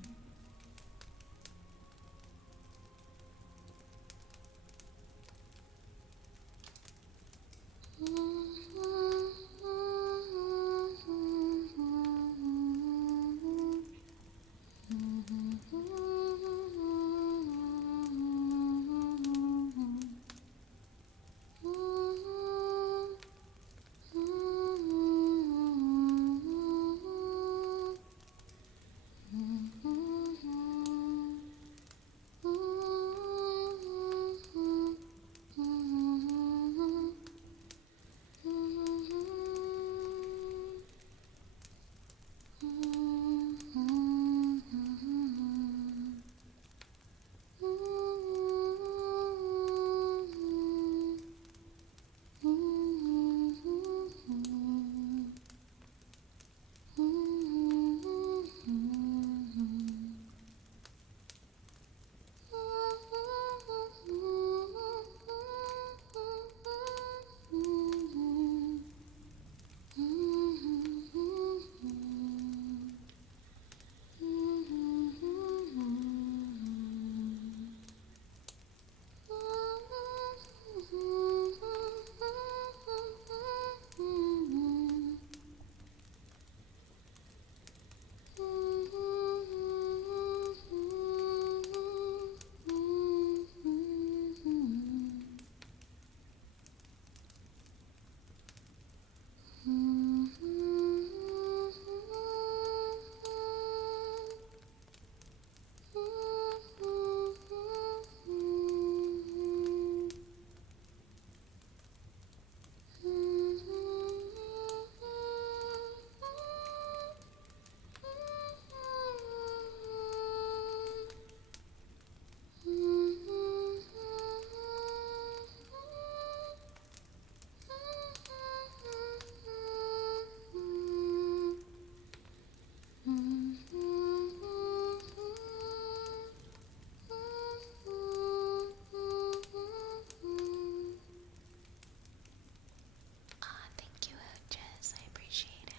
Ah, thank you, Jess. I appreciate it.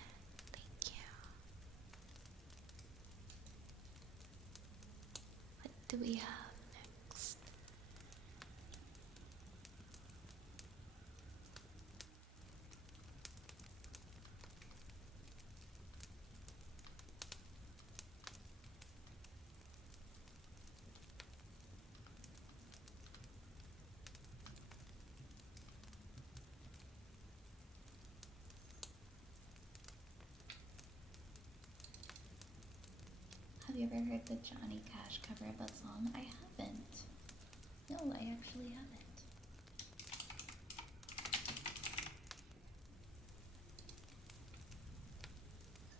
Thank you. What do we have next? Have you ever heard the Johnny Cash cover of that song? I haven't. No, I actually haven't.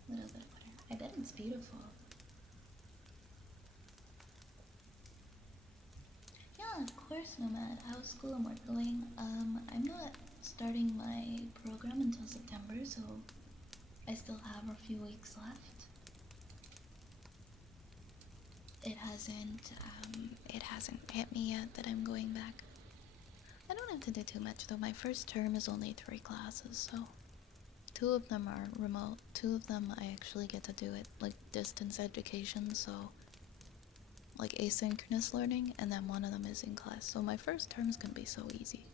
A little bit of butter. I bet it's beautiful. Yeah, of course, Nomad. How's school and work going? I'm not starting my program until September, so I still have a few weeks left. It hasn't hit me yet that I'm going back. I don't have to do too much though. My first term is only 3 classes, so 2 of them are remote. 2 of them I actually get to do it like distance education, so like asynchronous learning, and then 1 of them is in class. So my first term is gonna be so easy.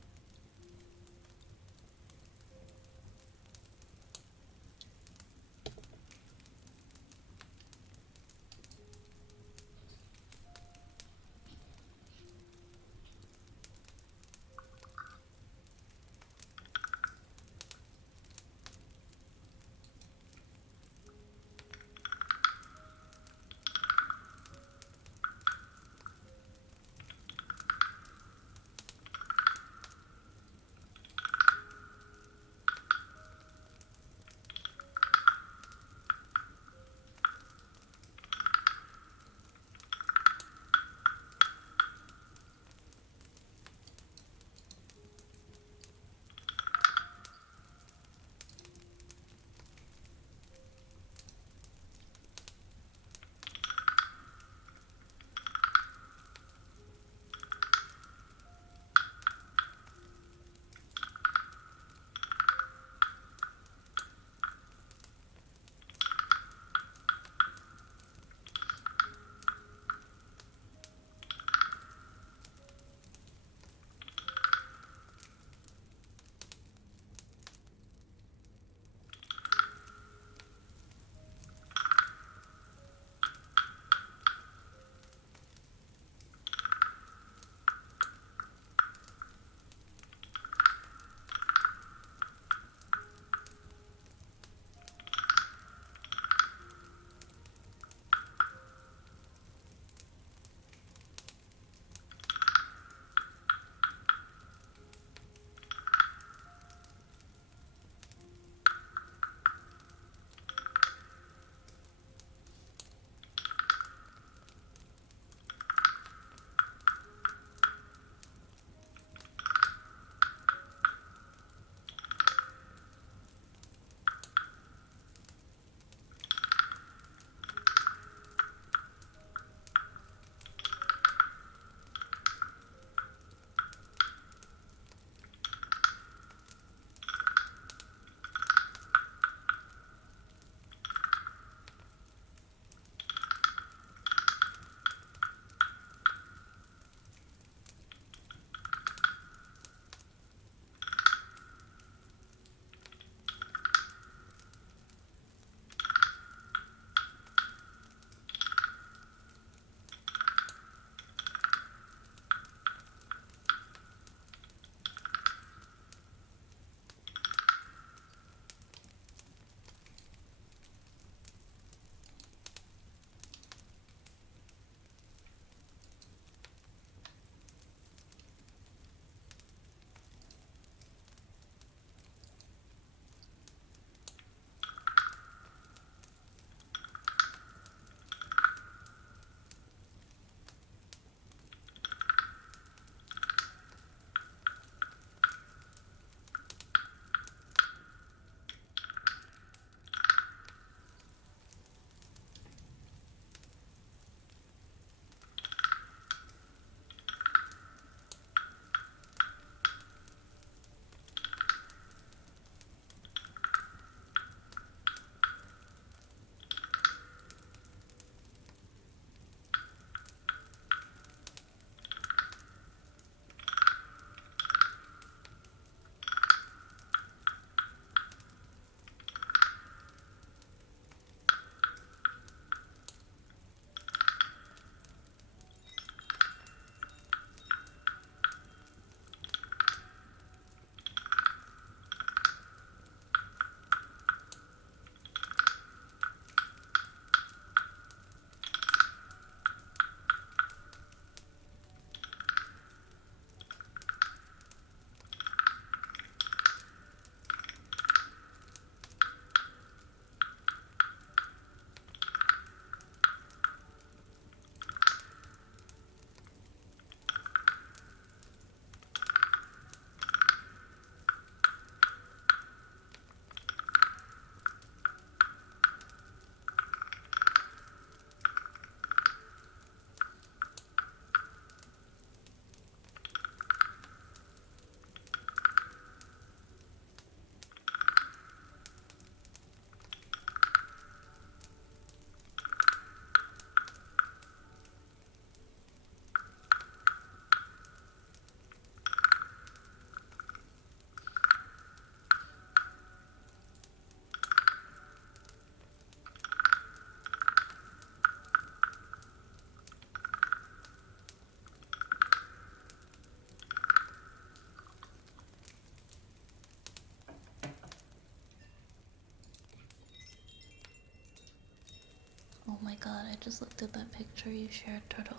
Oh my god, I just looked at that picture you shared, Turtle.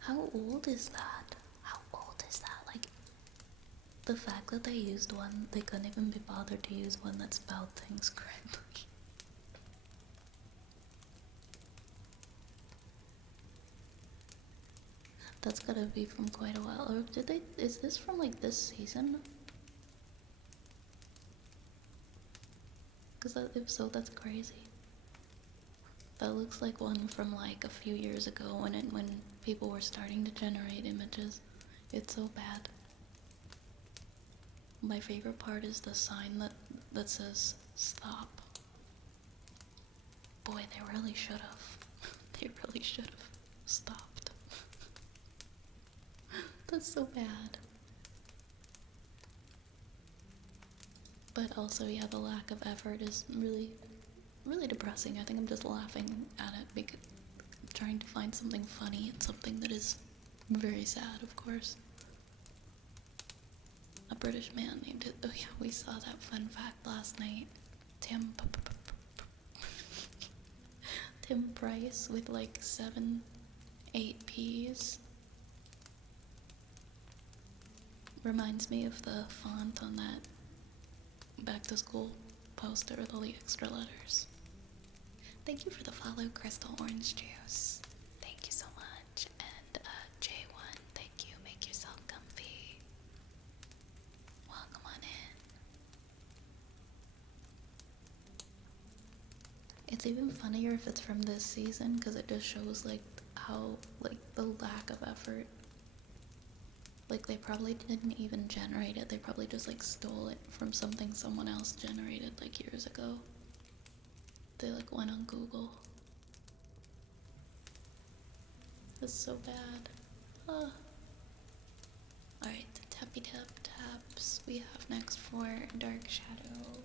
How old is that? How old is that? Like, the fact that they used one, they couldn't even be bothered to use one that spelled things correctly. That's gotta be from quite a while. Or did they, is this from like this season? Because if so, that's crazy. That looks like one from like a few years ago when people were starting to generate images. It's so bad. My favorite part is the sign that says stop. Boy, they really should have. They really should have stopped. That's so bad. But also, yeah, the lack of effort is really, really depressing. I think I'm just laughing at it because I'm trying to find something funny and something that is very sad, of course. A British man named it. Oh yeah, we saw that fun fact last night. Tim Price with like 8 P's. Reminds me of the font on that back to school poster with all the extra letters. Thank you for the follow, Crystal Orange Juice. Thank you so much. And J1, thank you. Make yourself comfy. Welcome on in. It's even funnier if it's from this season because it just shows like how like the lack of effort. Like they probably didn't even generate it. They probably just like stole it from something someone else generated like years ago. They like went on Google. That's so bad. Alright, tappy tap taps. We have next for Dark Shadow.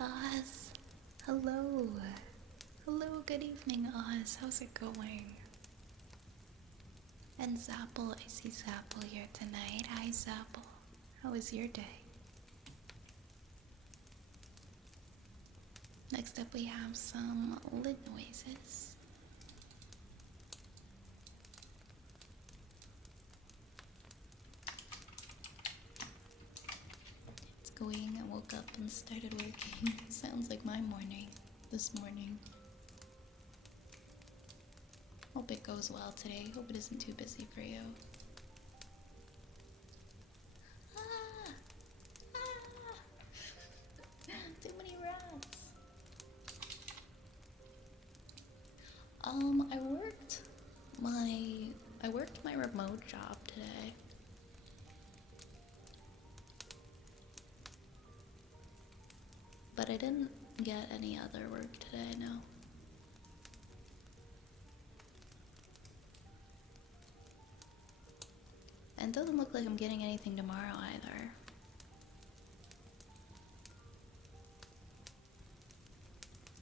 Oz. Hello. Hello, good evening, Oz. How's it going? And Zapple, I see Zapple here tonight. Hi, Zapple. How was your day? Next up, we have some lid noises. It's going. I woke up and started working. Sounds like my morning this morning. Hope it goes well today. Hope it isn't too busy for you. Ah! Ah! Too many rats. I worked my remote job today. But I didn't get any other work today, no. And it doesn't look like I'm getting anything tomorrow either.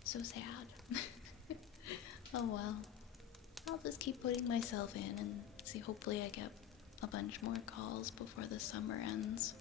So sad. Oh well. I'll just keep putting myself in and see, hopefully I get a bunch more calls before the summer ends.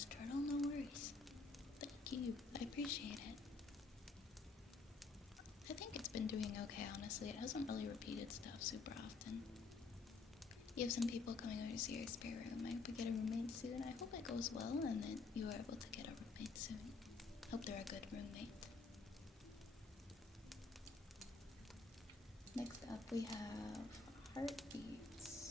course, Turtle, no worries. Thank you, I appreciate it. I think it's been doing okay, honestly. It hasn't really repeated stuff super often. You have some people coming over to see your spare room. I hope you get a roommate soon. I hope it goes well and that you are able to get a roommate soon. Hope they're a good roommate. Next up we have heartbeats.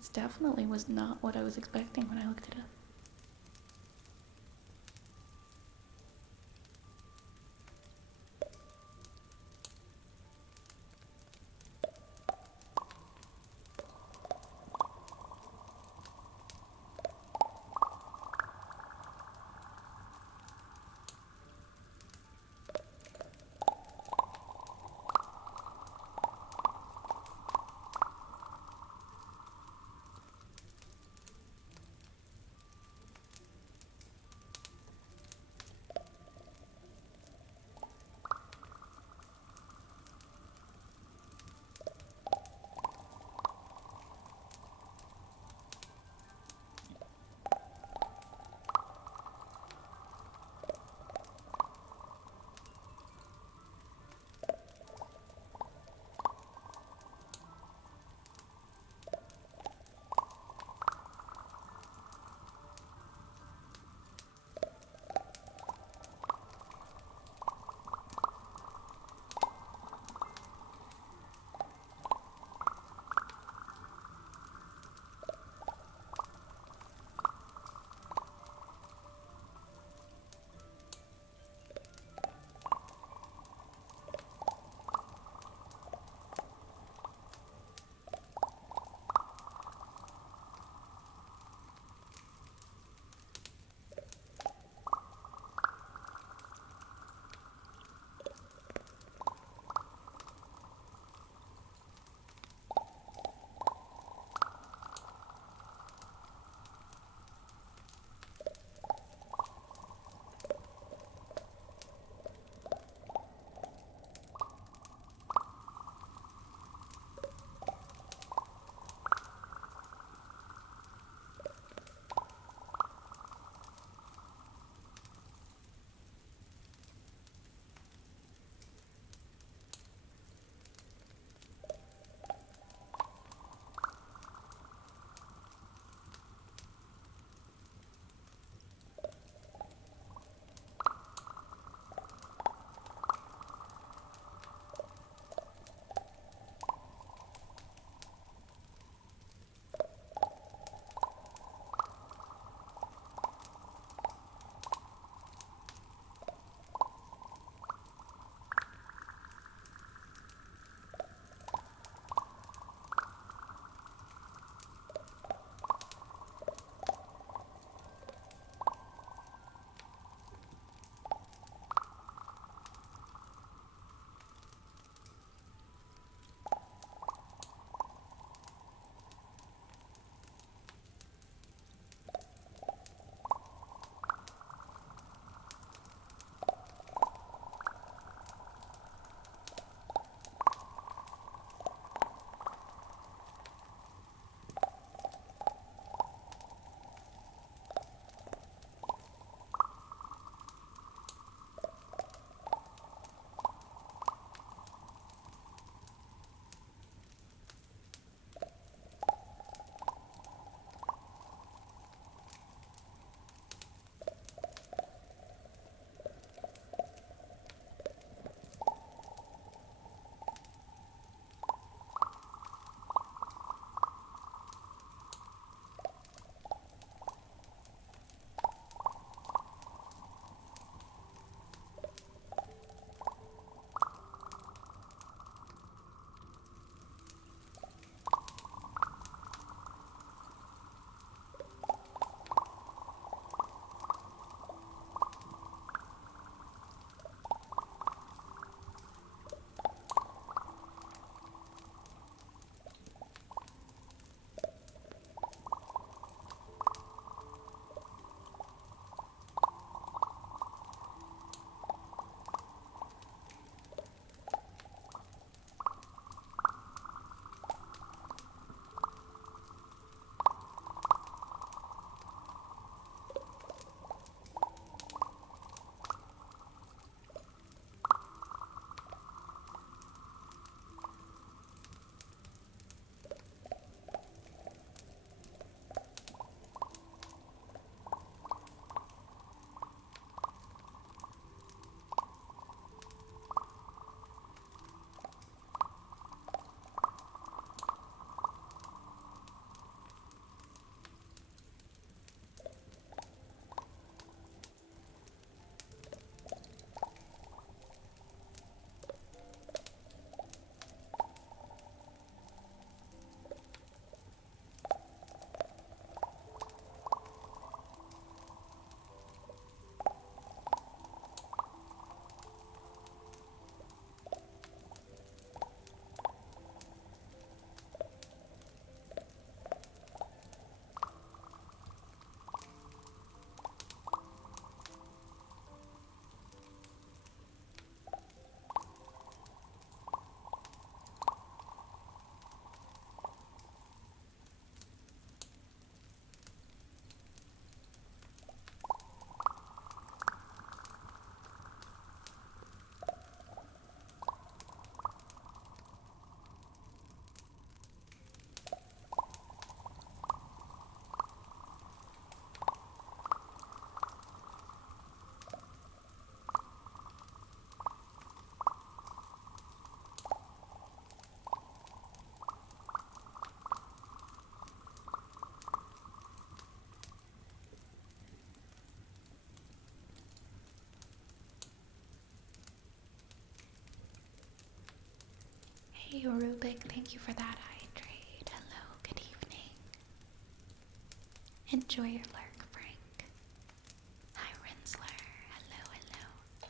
This definitely was not what I was expecting when I looked it up. Hey Rubik, thank you for that hydrate. Hello, good evening. Enjoy your lurk, Frank. Hi Rinsler. Hello, hello.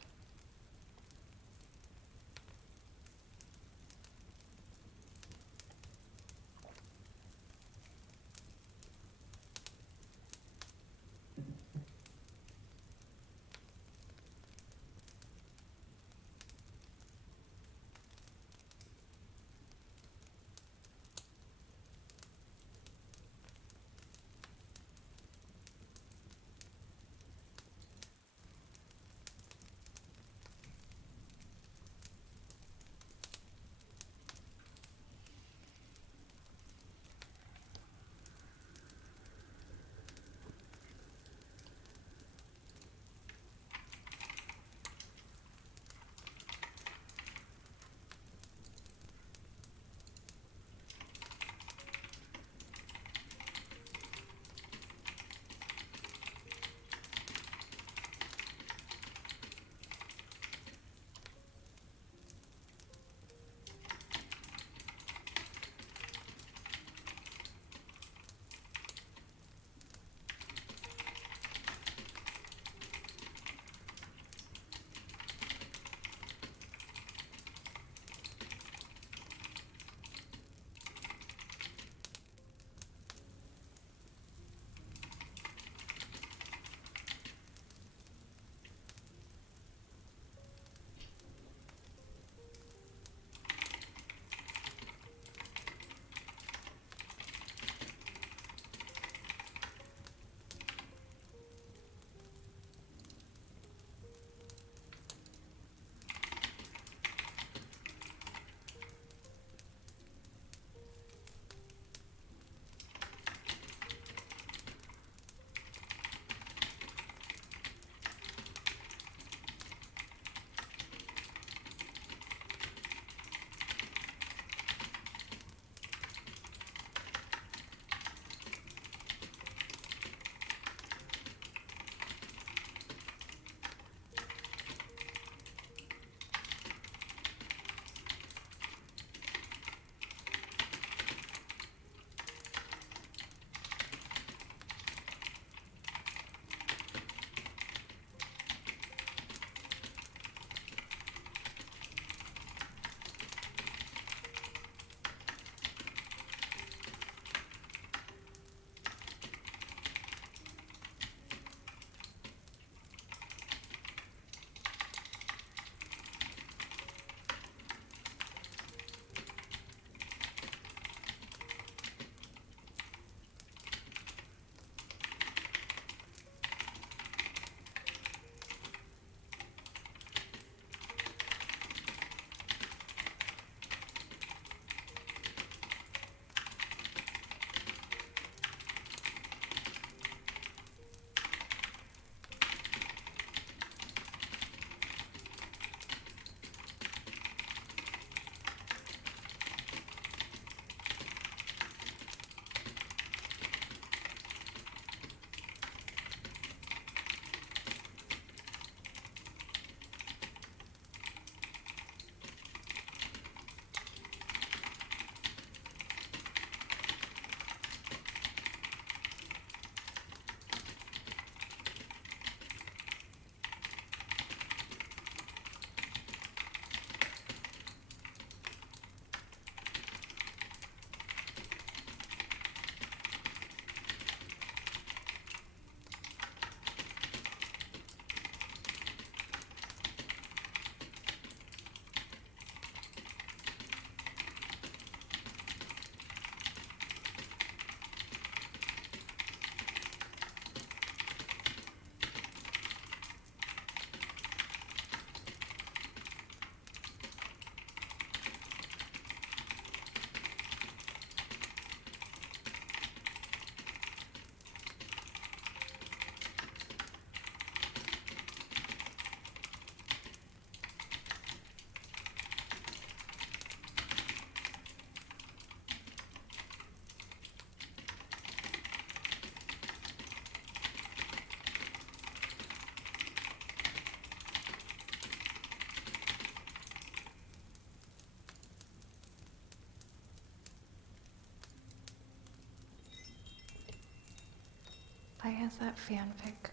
has that fanfic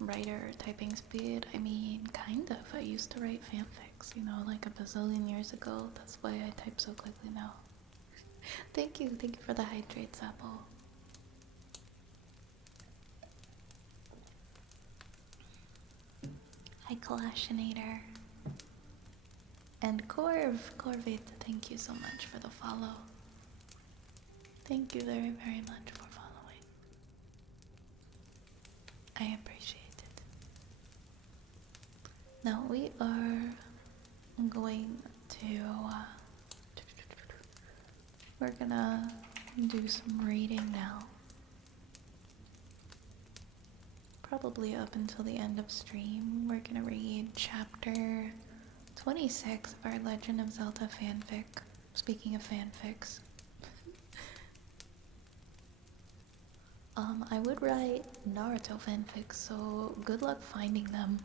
writer typing speed? I mean, kind of. I used to write fanfics, you know, like a bazillion years ago. That's why I type so quickly now. Thank you for the hydrates, Apple. Hi, Kalashinator. And Corvid, thank you so much for the follow. Thank you very, very much for following. I appreciate it. Now we are going to, we're gonna do some reading now. Probably up until the end of stream. We're gonna read chapter 26 of our Legend of Zelda fanfic. Speaking of fanfics. I would write Naruto fanfics, so good luck finding them.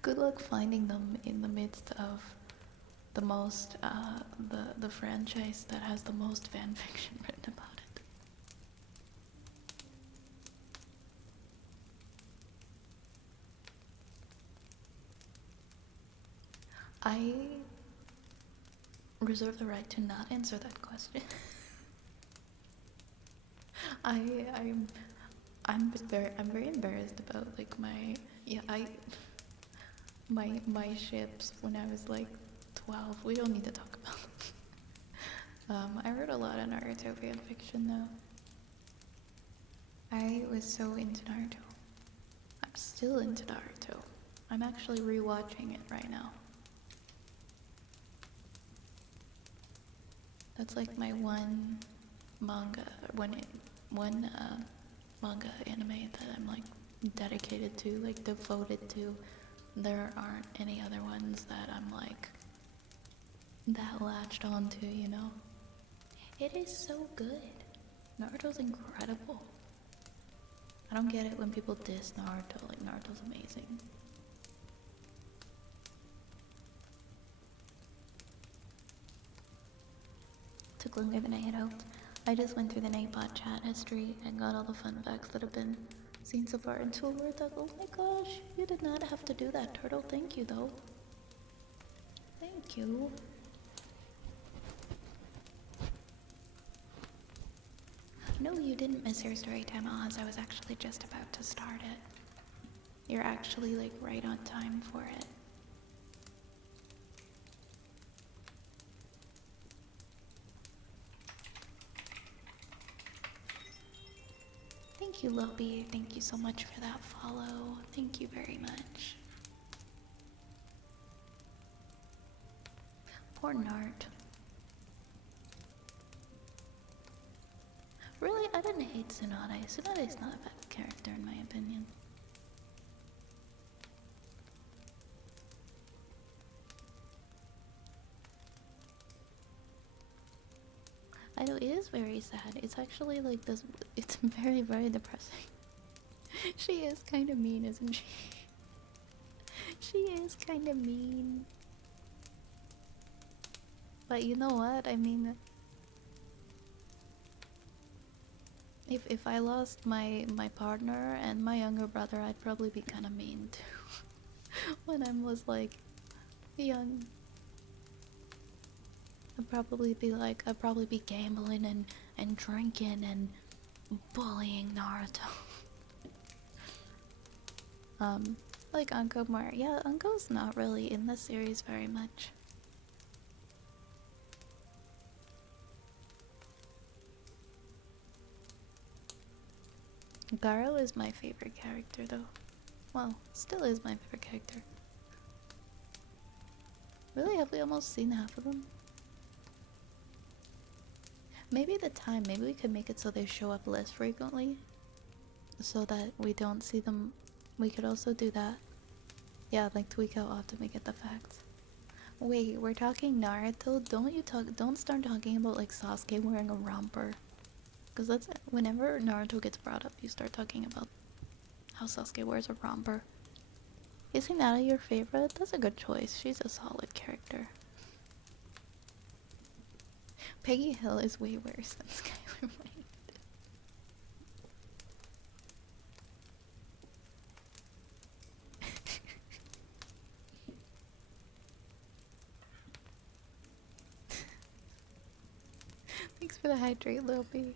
Good luck finding them in the midst of the most, the franchise that has the most fanfiction written about it. I reserve the right to not answer that question. I'm very embarrassed about like my ships when I was like 12. We don't need to talk about them. I read a lot of Naruto fanfiction though. I was so into Naruto. I'm still into Naruto. I'm actually rewatching it right now. That's like my one manga, manga anime that I'm like dedicated to, like devoted to. There aren't any other ones that I'm like that latched onto, you know? It is so good. Naruto's incredible. I don't get it when people diss Naruto, like Naruto's amazing. Took longer than I had hoped. I just went through the Nightbot chat history and got all the fun facts that have been seen so far into a word that, oh my gosh, you did not have to do that, Turtle. Thank you, though. Thank you. No, you didn't miss your story time, Oz. I was actually just about to start it. You're actually, like, right on time for it. Thank you, Lobby. Thank you so much for that follow. Thank you very much. Poor Nart. Really? I didn't hate Tsunade. Tsunade is not a bad character in my opinion. I know, it is very sad. It's actually like this, it's very, very depressing. She is kind of mean, isn't she? She is kind of mean. But you know what? I mean, if I lost my partner and my younger brother, I'd probably be kind of mean too. When I was like young, I'd probably be gambling and drinking and bullying Naruto. Like Anko more. Yeah, Anko's not really in the series very much. Garo is my favorite character though. Well, still is my favorite character. Really, have we almost seen half of them? Maybe the time, maybe we could make it so they show up less frequently. So that we don't see them. We could also do that. Yeah, like tweak how often we get the facts. Wait, we're talking Naruto? Don't start talking about like Sasuke wearing a romper. Because that's whenever Naruto gets brought up, you start talking about how Sasuke wears a romper. Is Hinata your favorite? That's a good choice. She's a solid character. Peggy Hill is way worse than Skylar White. for the hydrate, Lil B.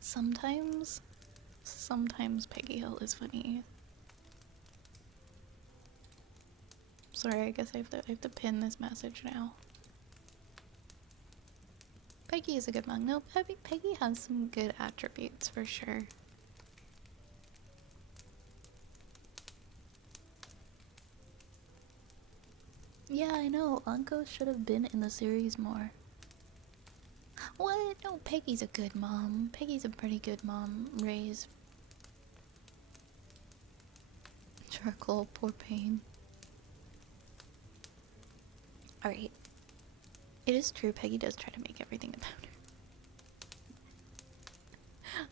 Sometimes Peggy Hill is funny. Sorry, I guess I have to pin this message now. Peggy is a good mom. No, Peggy has some good attributes for sure. Yeah, I know. Anko should have been in the series more. What? No, Peggy's a good mom. Peggy's a pretty good mom. Raise. Charcoal, poor pain. Alright. It is true, Peggy does try to make everything about her.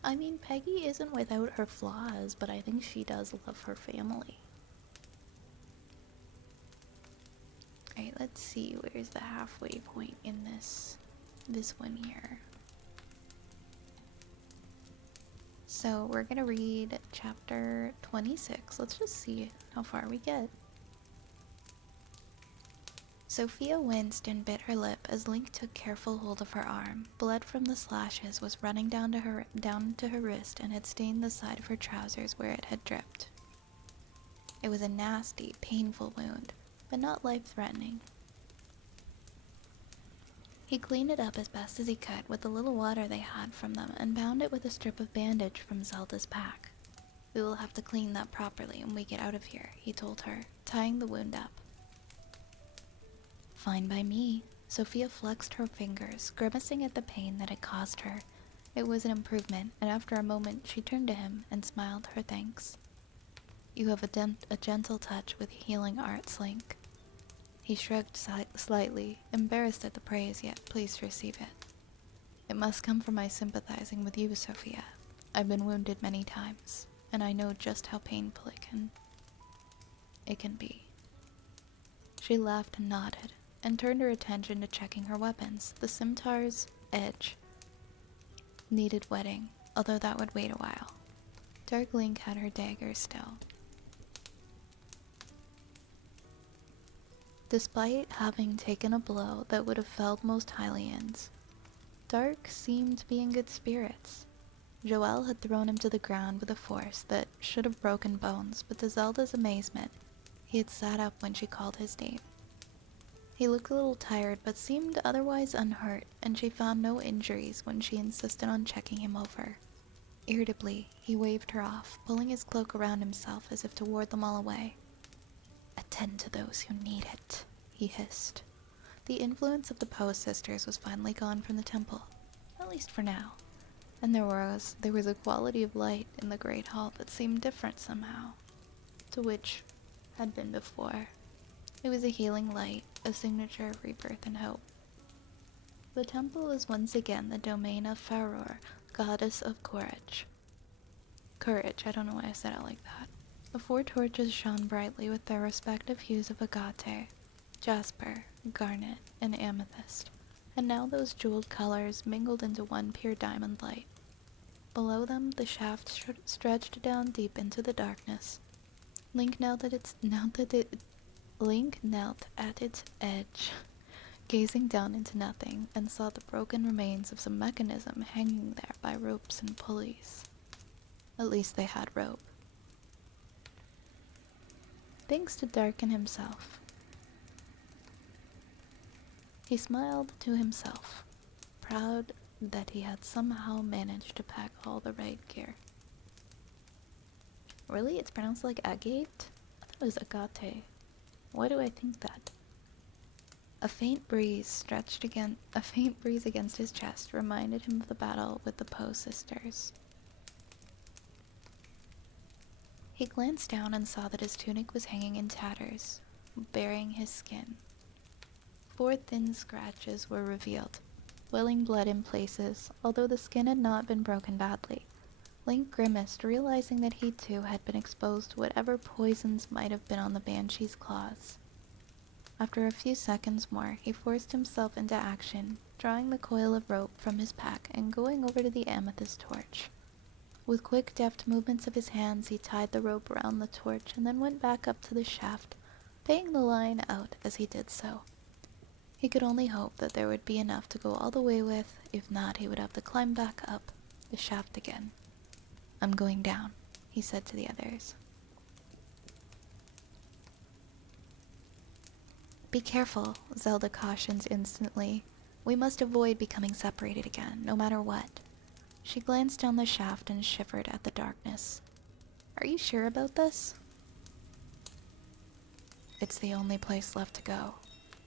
I mean, Peggy isn't without her flaws, but I think she does love her family. Alright, let's see. Where's the halfway point in this one here? So we're gonna read chapter 26. Let's just see how far we get. Sophia winced and bit her lip as Link took careful hold of her arm. Blood from the slashes was running down to her wrist and had stained the side of her trousers where it had dripped. It was a nasty, painful wound, but not life-threatening. He cleaned it up as best as he could with the little water they had from them and bound it with a strip of bandage from Zelda's pack. "We will have to clean that properly when we get out of here," he told her, tying the wound up. "Fine by me." Sophia flexed her fingers, grimacing at the pain that it caused her. It was an improvement, and after a moment she turned to him and smiled her thanks. "You have a gentle touch with healing arts, Link." He shrugged slightly, embarrassed at the praise, yet pleased to receive it. "It must come from my sympathizing with you, Sophia. I've been wounded many times, and I know just how painful it can be." She laughed and nodded, and turned her attention to checking her weapons. The scimitar's edge needed wetting, although that would wait a while. Dark Link had her dagger still. Despite having taken a blow that would have felled most Hylians, Dark seemed to be in good spirits. Joelle had thrown him to the ground with a force that should have broken bones, but to Zelda's amazement, he had sat up when she called his name. He looked a little tired, but seemed otherwise unhurt, and she found no injuries when she insisted on checking him over. Irritably, he waved her off, pulling his cloak around himself as if to ward them all away. "Attend to those who need it," he hissed. The influence of the Poe sisters was finally gone from the temple, at least for now, and there was a quality of light in the great hall that seemed different somehow, to which had been before. It was a healing light, a signature of rebirth and hope. The temple was once again the domain of Faror, goddess of courage. Courage, I don't know why I said it like that. The 4 torches shone brightly with their respective hues of agate, jasper, garnet, and amethyst, and now those jeweled colors mingled into one pure diamond light. Below them, the shaft stretched down deep into the darkness. Link knelt at its edge, gazing down into nothing, and saw the broken remains of some mechanism hanging there by ropes and pulleys. At least they had rope. Thanks to Darkin himself. He smiled to himself, proud that he had somehow managed to pack all the right gear. Really? It's pronounced like agate? I thought it was agate. Why do I think that? A faint breeze against his chest reminded him of the battle with the Poe sisters. He glanced down and saw that his tunic was hanging in tatters, bearing his skin. 4 thin scratches were revealed, welling blood in places, although the skin had not been broken badly. Link grimaced, realizing that he too had been exposed to whatever poisons might have been on the Banshee's claws. After a few seconds more, he forced himself into action, drawing the coil of rope from his pack and going over to the amethyst torch. With quick, deft movements of his hands, he tied the rope around the torch and then went back up to the shaft, paying the line out as he did so. He could only hope that there would be enough to go all the way with. If not, he would have to climb back up the shaft again. "I'm going down," he said to the others. "Be careful," Zelda cautions instantly. "We must avoid becoming separated again, no matter what." She glanced down the shaft and shivered at the darkness. "Are you sure about this?" "It's the only place left to go,"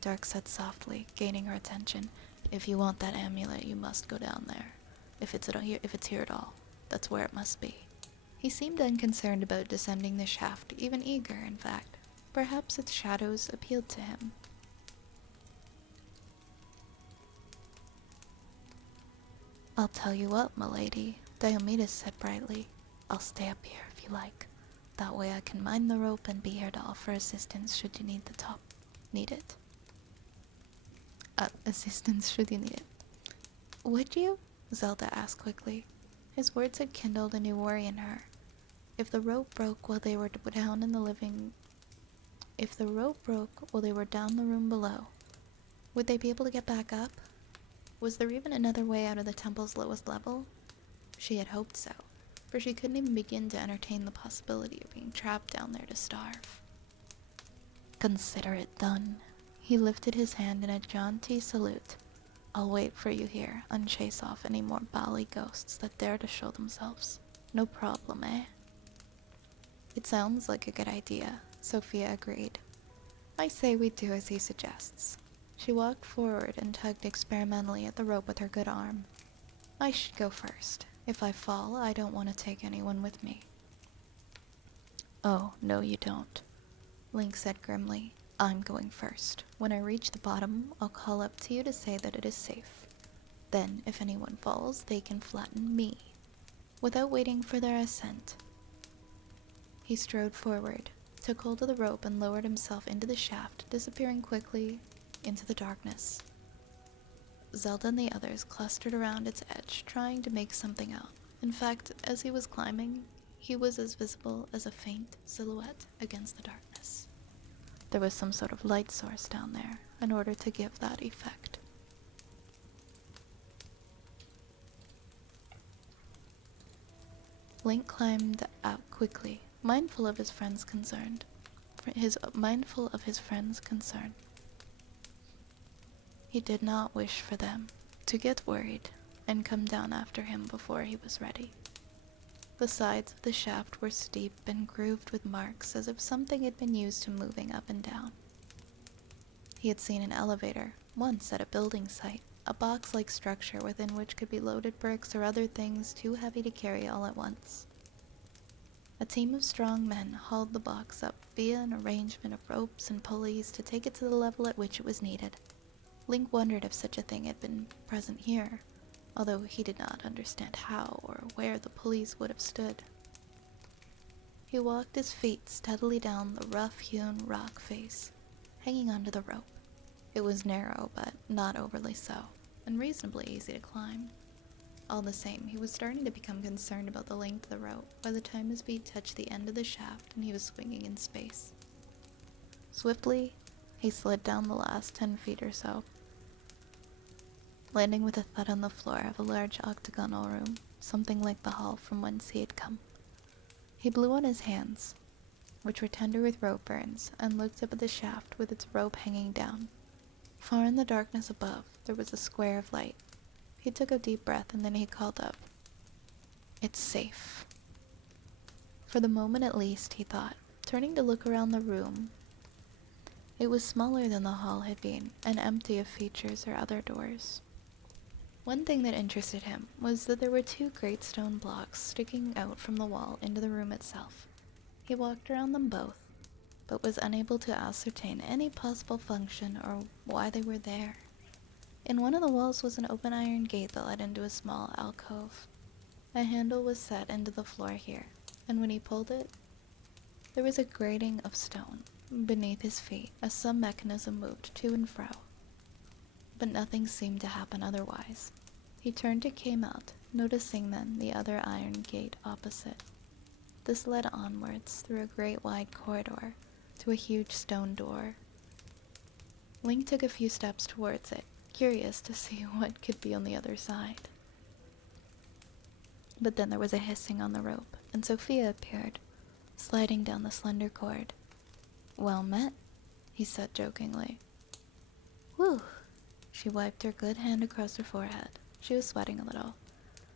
Dark said softly, gaining her attention. "If you want that amulet, you must go down there. If it's here at all, that's where it must be." He seemed unconcerned about descending the shaft, even eager, in fact. Perhaps its shadows appealed to him. "I'll tell you what, milady," Diomedes said brightly. "I'll stay up here if you like. That way I can mind the rope and be here to offer assistance should you need it. Assistance should you need it." "Would you?" Zelda asked quickly. His words had kindled a new worry in her. If the rope broke while they were down the room below, would they be able to get back up? Was there even another way out of the temple's lowest level? She had hoped so, for she couldn't even begin to entertain the possibility of being trapped down there to starve. "Consider it done." He lifted his hand in a jaunty salute. "I'll wait for you here and chase off any more bally ghosts that dare to show themselves. No problem, eh?" "It sounds like a good idea," Sophia agreed. "I say we do as he suggests." She walked forward and tugged experimentally at the rope with her good arm. "I should go first. If I fall, I don't want to take anyone with me." "Oh, no you don't," Link said grimly. "I'm going first. When I reach the bottom, I'll call up to you to say that it is safe. Then, if anyone falls, they can flatten me." Without waiting for their assent, he strode forward, took hold of the rope and lowered himself into the shaft, disappearing quickly into the darkness. Zelda and the others clustered around its edge, trying to make something out. In fact, as he was climbing, he was as visible as a faint silhouette against the darkness. There was some sort of light source down there in order to give that effect. Link climbed out quickly, mindful of his friend's concern. He did not wish for them to get worried and come down after him before he was ready. The sides of the shaft were steep and grooved with marks as if something had been used to moving up and down. He had seen an elevator, once at a building site, a box-like structure within which could be loaded bricks or other things too heavy to carry all at once. A team of strong men hauled the box up via an arrangement of ropes and pulleys to take it to the level at which it was needed. Link wondered if such a thing had been present here, although he did not understand how or where the pulleys would have stood. He walked his feet steadily down the rough-hewn rock face, hanging onto the rope. It was narrow, but not overly so, and reasonably easy to climb. All the same, he was starting to become concerned about the length of the rope by the time his feet touched the end of the shaft and he was swinging in space. Swiftly, he slid down the last 10 feet or so, landing with a thud on the floor of a large octagonal room, something like the hall from whence he had come. He blew on his hands, which were tender with rope burns, and looked up at the shaft with its rope hanging down. Far in the darkness above, there was a square of light. He took a deep breath and then he called up, "It's safe." For the moment at least, he thought, turning to look around the room. It was smaller than the hall had been, and empty of features or other doors. One thing that interested him was that there were 2 great stone blocks sticking out from the wall into the room itself. He walked around them both, but was unable to ascertain any possible function or why they were there. In one of the walls was an open iron gate that led into a small alcove. A handle was set into the floor here, and when he pulled it, there was a grating of stone beneath his feet as some mechanism moved to and fro. But nothing seemed to happen otherwise. He turned and came out, noticing then the other iron gate opposite. This led onwards through a great wide corridor, to a huge stone door. Link took a few steps towards it, curious to see what could be on the other side. But then there was a hissing on the rope, and Sophia appeared, sliding down the slender cord. "Well met," he said jokingly. "Whew." She wiped her good hand across her forehead. She was sweating a little.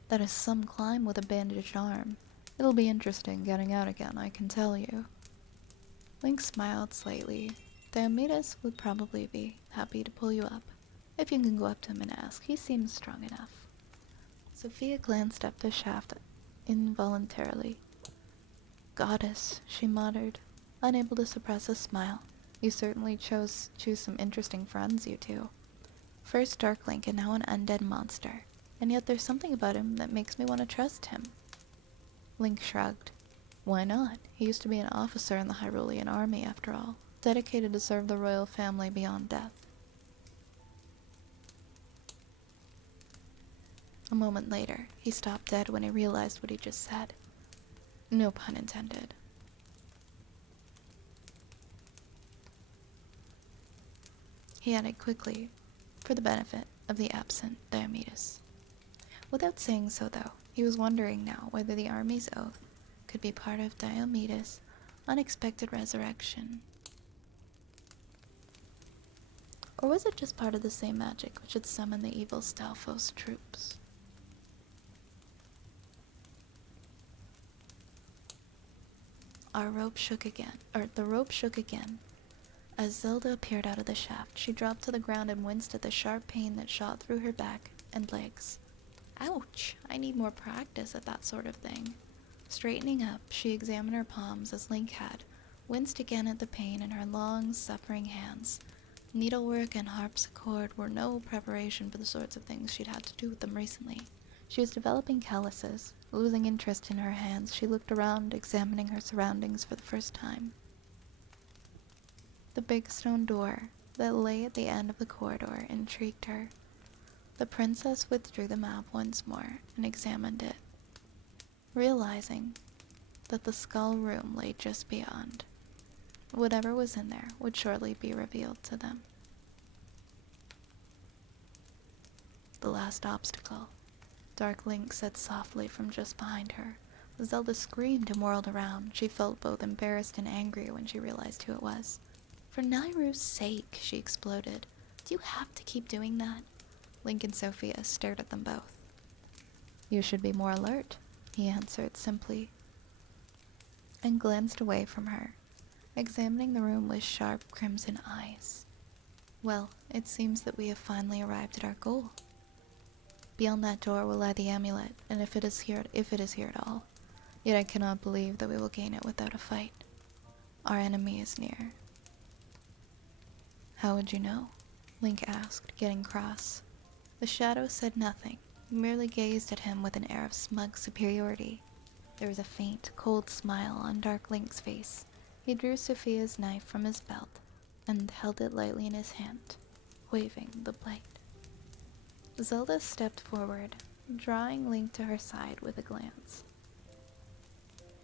"That is some climb with a bandaged arm. It'll be interesting getting out again, I can tell you." Link smiled slightly. Diomedes would probably be happy to pull you up, if you can go up to him and ask. He seems strong enough. Sophia glanced up the shaft involuntarily. "Goddess," she muttered, unable to suppress a smile. "You certainly choose some interesting friends, you two. First Dark Link and now an undead monster. And yet there's something about him that makes me want to trust him." Link shrugged. "Why not? He used to be an officer in the Hyrulean army, after all, dedicated to serve the royal family beyond death." A moment later, he stopped dead when he realized what he just said. No pun intended. He added quickly, for the benefit of the absent Diomedes. Without saying so, though, he was wondering now whether the army's oath could be part of Diomedes' unexpected resurrection. Or was it just part of the same magic which had summoned the evil Stalfos troops? The rope shook again. As Zelda appeared out of the shaft, she dropped to the ground and winced at the sharp pain that shot through her back and legs. Ouch! I need more practice at that sort of thing. Straightening up, she examined her palms as Link had, winced again at the pain in her long, suffering hands. Needlework and harpsichord were no preparation for the sorts of things she'd had to do with them recently. She was developing calluses. Losing interest in her hands, she looked around, examining her surroundings for the first time. The big stone door that lay at the end of the corridor intrigued her. The princess withdrew the map once more and examined it, realizing that the skull room lay just beyond. Whatever was in there would shortly be revealed to them. "The last obstacle," Dark Link said softly from just behind her. Zelda screamed and whirled around. She felt both embarrassed and angry when she realized who it was. "For Nairu's sake," she exploded. "Do you have to keep doing that?" Link and Sophia stared at them both. "You should be more alert," he answered simply, and glanced away from her, examining the room with sharp crimson eyes. "Well, it seems that we have finally arrived at our goal. Beyond that door will lie the amulet, and if it is here at all, yet I cannot believe that we will gain it without a fight. Our enemy is near." "How would you know?" Link asked, getting cross. The shadow said nothing, merely gazed at him with an air of smug superiority. There was a faint, cold smile on Dark Link's face. He drew Sophia's knife from his belt and held it lightly in his hand, waving the blade. Zelda stepped forward, drawing Link to her side with a glance.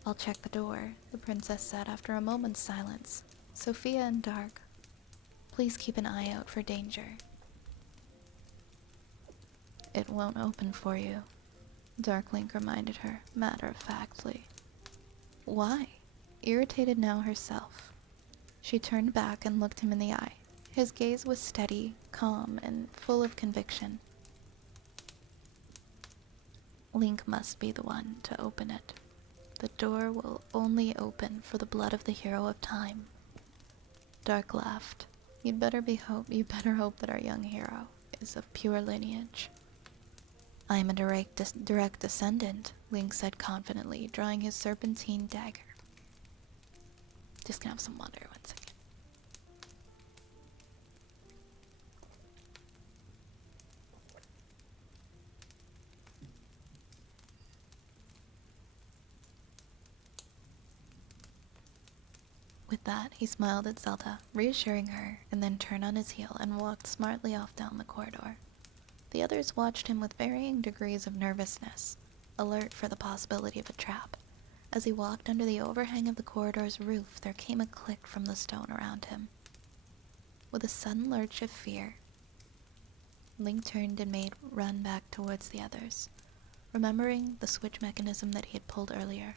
"I'll check the door," the princess said after a moment's silence. "Sophia and Dark, please keep an eye out for danger." "It won't open for you," Dark Link reminded her, matter-of-factly. "Why?" Irritated now herself, she turned back and looked him in the eye. His gaze was steady, calm, and full of conviction. "Link must be the one to open it. The door will only open for the blood of the hero of time." Dark laughed. You'd better hope that our young hero is of pure lineage." "I am a direct descendant," Link said confidently, drawing his serpentine dagger. Just gonna have some water, 1 second. With that, he smiled at Zelda, reassuring her, and then turned on his heel and walked smartly off down the corridor. The others watched him with varying degrees of nervousness, alert for the possibility of a trap. As he walked under the overhang of the corridor's roof, there came a click from the stone around him. With a sudden lurch of fear, Link turned and made run back towards the others, remembering the switch mechanism that he had pulled earlier.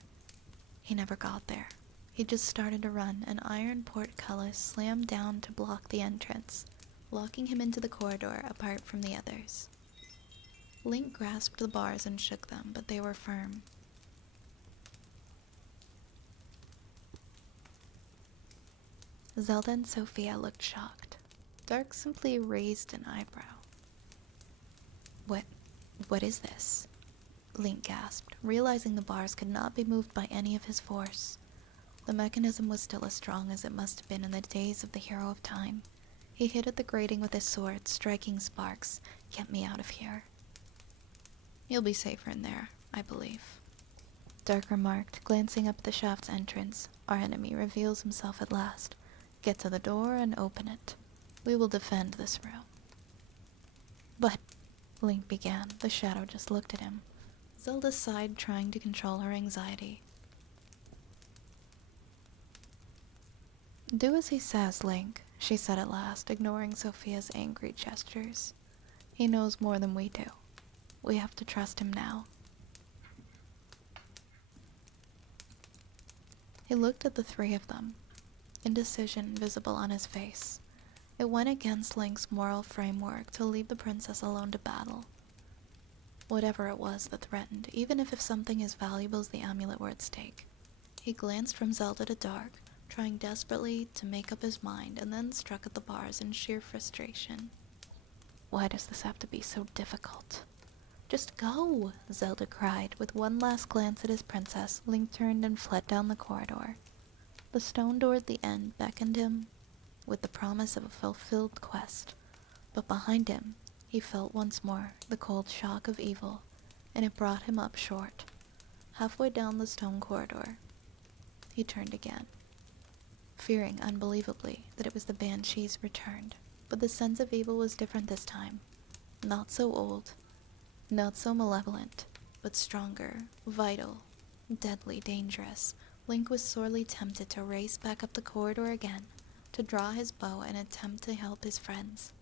He never got there. He just started to run, and iron portcullis slammed down to block the entrance, locking him into the corridor apart from the others. Link grasped the bars and shook them, but they were firm. Zelda and Sophia looked shocked. Dark simply raised an eyebrow. What is this? Link gasped, realizing the bars could not be moved by any of his force. The mechanism was still as strong as it must have been in the days of the Hero of Time. He hit at the grating with his sword, striking sparks. Get me out of here. You'll be safer in there, I believe. Dark remarked, glancing up at the shaft's entrance. Our enemy reveals himself at last. Get to the door and open it. We will defend this room. But, Link began. The shadow just looked at him. Zelda sighed, trying to control her anxiety. Do as he says, Link, she said at last, ignoring Sophia's angry gestures. He knows more than we do. We have to trust him now. He looked at the three of them, indecision visible on his face. It went against Link's moral framework to leave the princess alone to battle. Whatever it was that threatened, even if something as valuable as the amulet were at stake. He glanced from Zelda to Dark, trying desperately to make up his mind, and then struck at the bars in sheer frustration. Why does this have to be so difficult? Just go, Zelda cried. With one last glance at his princess, Link turned and fled down the corridor. The stone door at the end beckoned him with the promise of a fulfilled quest, but behind him he felt once more the cold shock of evil, and it brought him up short. Halfway down the stone corridor, he turned again, fearing unbelievably that it was the Banshee's returned. But the sense of evil was different this time. Not so old, not so malevolent, but stronger, vital, deadly dangerous. Link was sorely tempted to race back up the corridor again, to draw his bow and attempt to help his friends.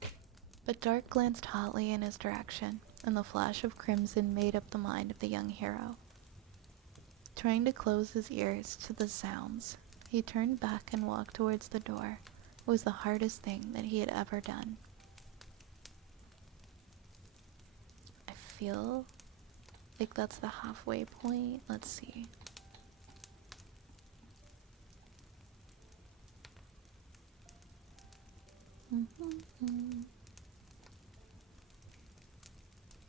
But Dark glanced hotly in his direction, and the flash of crimson made up the mind of the young hero. Trying to close his ears to the sounds, he turned back and walked towards the door. It was the hardest thing that he had ever done. I feel like that's the halfway point. Let's see.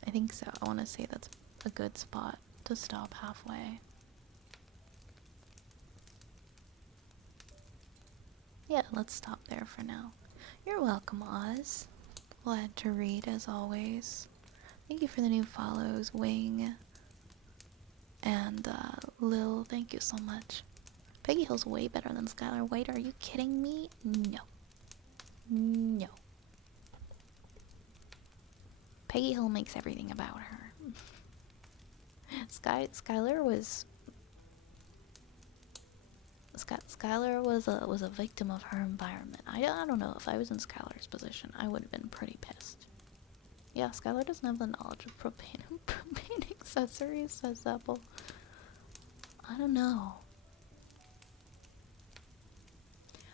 I think so. I want to say that's a good spot to stop halfway. Yeah, let's stop there for now. You're welcome, Oz. Glad to read, as always. Thank you for the new follows, Wing. And, Lil, thank you so much. Peggy Hill's way better than Skylar White. Are you kidding me? No. No. Peggy Hill makes everything about her. Skylar was... Skylar was a victim of her environment. I don't know, if I was in Skylar's position, I would have been pretty pissed. Yeah, Skylar doesn't have the knowledge of propane accessories, says Apple. I don't know.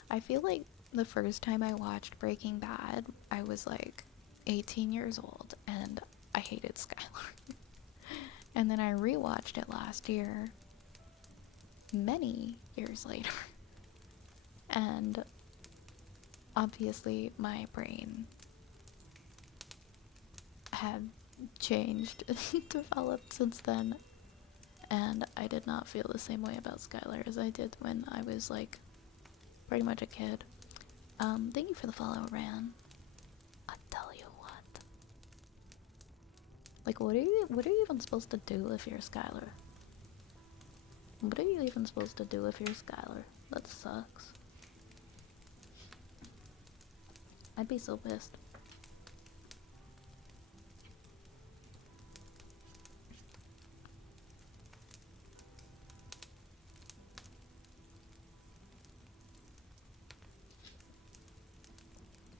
I feel like the first time I watched Breaking Bad, I was like 18 years old, and I hated Skylar. And then I rewatched it last year, many years later, and obviously my brain had changed and developed since then, and I did not feel the same way about Skylar as I did when I was like pretty much a kid. Thank you for the follow, Ran. I tell you what. Like, what are you even supposed to do if you're Skylar? What are you even supposed to do if you're Skylar? That sucks. I'd be so pissed.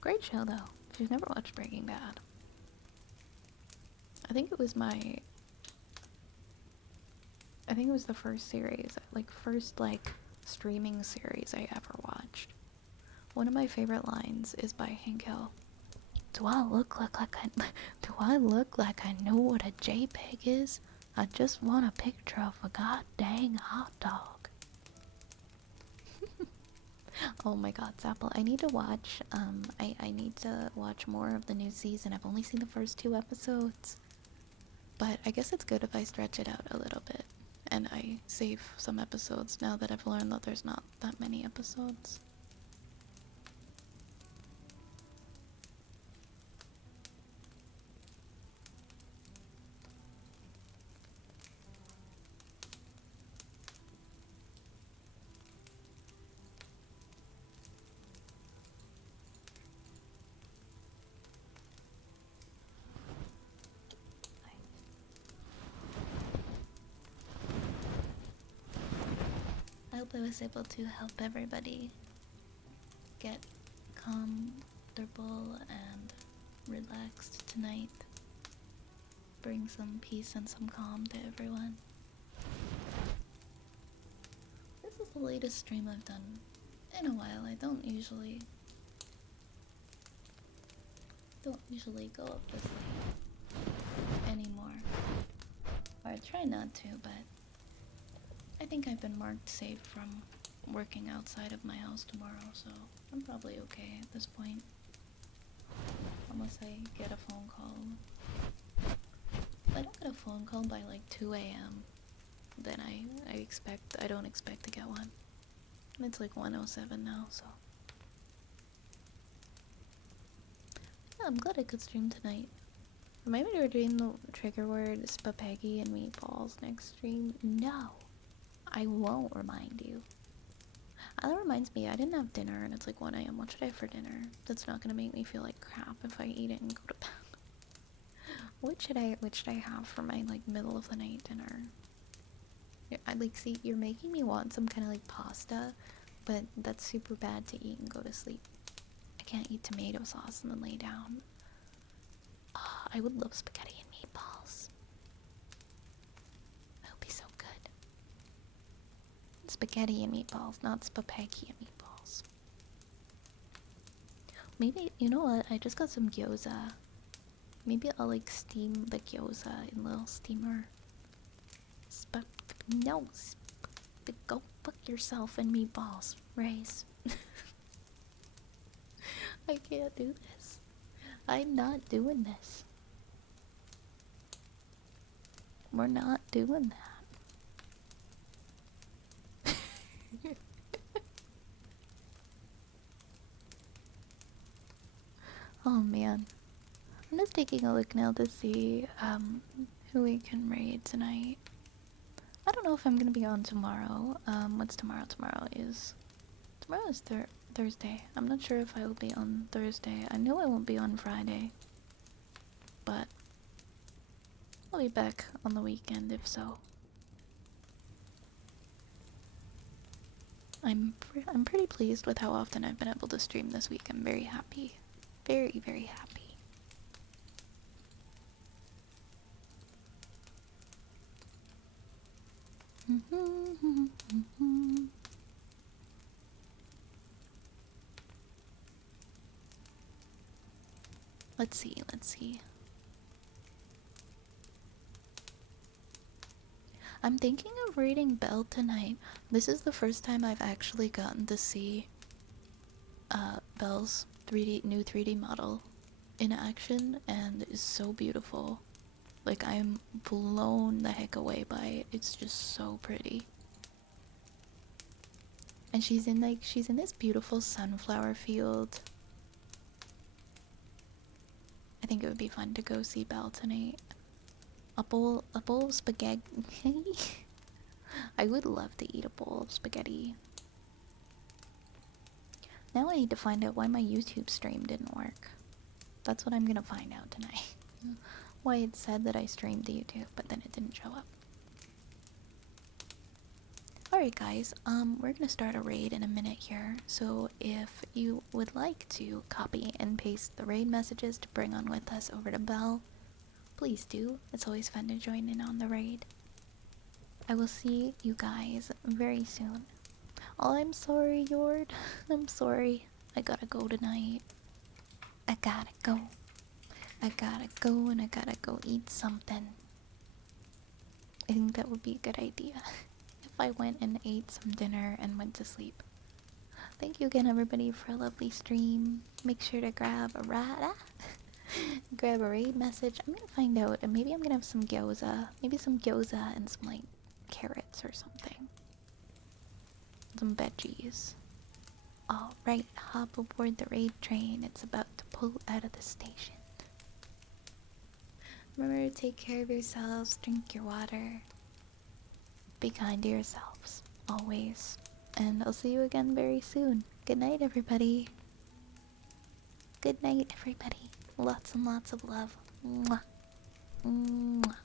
Great show though. If you've never watched Breaking Bad. I think it was the first series, like first like streaming series I ever watched. One of my favorite lines is by Hank Hill. Do I look like I know what a JPEG is? I just want a picture of a goddamn hot dog. Oh my god, Zapple, I need to watch, I need to watch more of the new season. I've only seen the first 2 episodes. But I guess it's good if I stretch it out a little bit. And I save some episodes now that I've learned that there's not that many episodes. I hope I was able to help everybody get comfortable and relaxed tonight. Bring some peace and some calm to everyone. This is the latest stream I've done in a while. I don't usually go up this late anymore. Or I try not to, but I think I've been marked safe from working outside of my house tomorrow, so I'm probably okay at this point. Unless I get a phone call. If I don't get a phone call by like 2 a.m., then I don't expect to get one. And it's like 1:07 now, so. Yeah, I'm glad I could stream tonight. Maybe we're doing the trigger word spaghetti and meatballs next stream. No, I won't remind you. That reminds me, I didn't have dinner and it's like 1 a.m. What should I have for dinner? That's not gonna make me feel like crap if I eat it and go to bed. What should I have for my like middle of the night dinner? See, you're making me want some kind of like pasta, but that's super bad to eat and go to sleep. I can't eat tomato sauce and then lay down. I would love spaghetti and meatballs. That would be so good. Spaghetti and meatballs, not spaghetti and meatballs. Maybe, you know what? I just got some gyoza. Maybe I'll like steam the gyoza in a little steamer. Go fuck yourself and meatballs, Race. I can't do this. I'm not doing this. We're not doing that. Oh man. I'm just taking a look now to see who we can raid tonight. I don't know if I'm gonna be on tomorrow. What's tomorrow? Tomorrow is Thursday. I'm not sure if I will be on Thursday. I know I won't be on Friday, but I'll be back on the weekend if so. I'm pretty pleased with how often I've been able to stream this week. I'm very happy. Very, very happy. Let's see. I'm thinking of reading Belle tonight. This is the first time I've actually gotten to see Belle's new 3D model in action, and it's so beautiful. Like, I'm blown the heck away by it. It's just so pretty. And she's in this beautiful sunflower field. I think it would be fun to go see Belle tonight. A bowl of spaghetti. I would love to eat a bowl of spaghetti. Now I need to find out why my YouTube stream didn't work. That's what I'm gonna find out tonight. Why it said that I streamed to YouTube, but then it didn't show up. Alright. alright guys, we're gonna start a raid in a minute here, so if you would like to copy and paste the raid messages to bring on with us over to Bell, please do. It's always fun to join in on the raid. I will see you guys very soon. Oh, I'm sorry, Yord. I'm sorry. I gotta go tonight. I gotta go. I gotta go and I gotta go eat something. I think that would be a good idea. If I went and ate some dinner and went to sleep. Thank you again, everybody, for a lovely stream. Make sure to grab a grab a raid message. I'm gonna find out, and maybe I'm gonna have some gyoza. Maybe some gyoza and some, like, carrots or something. Some veggies. Alright, hop aboard the raid train. It's about to pull out of the station. Remember to take care of yourselves, drink your water. Be kind to yourselves, always. And I'll see you again very soon. Good night, everybody. Good night, everybody. Lots and lots of love. Mwah. Mwah.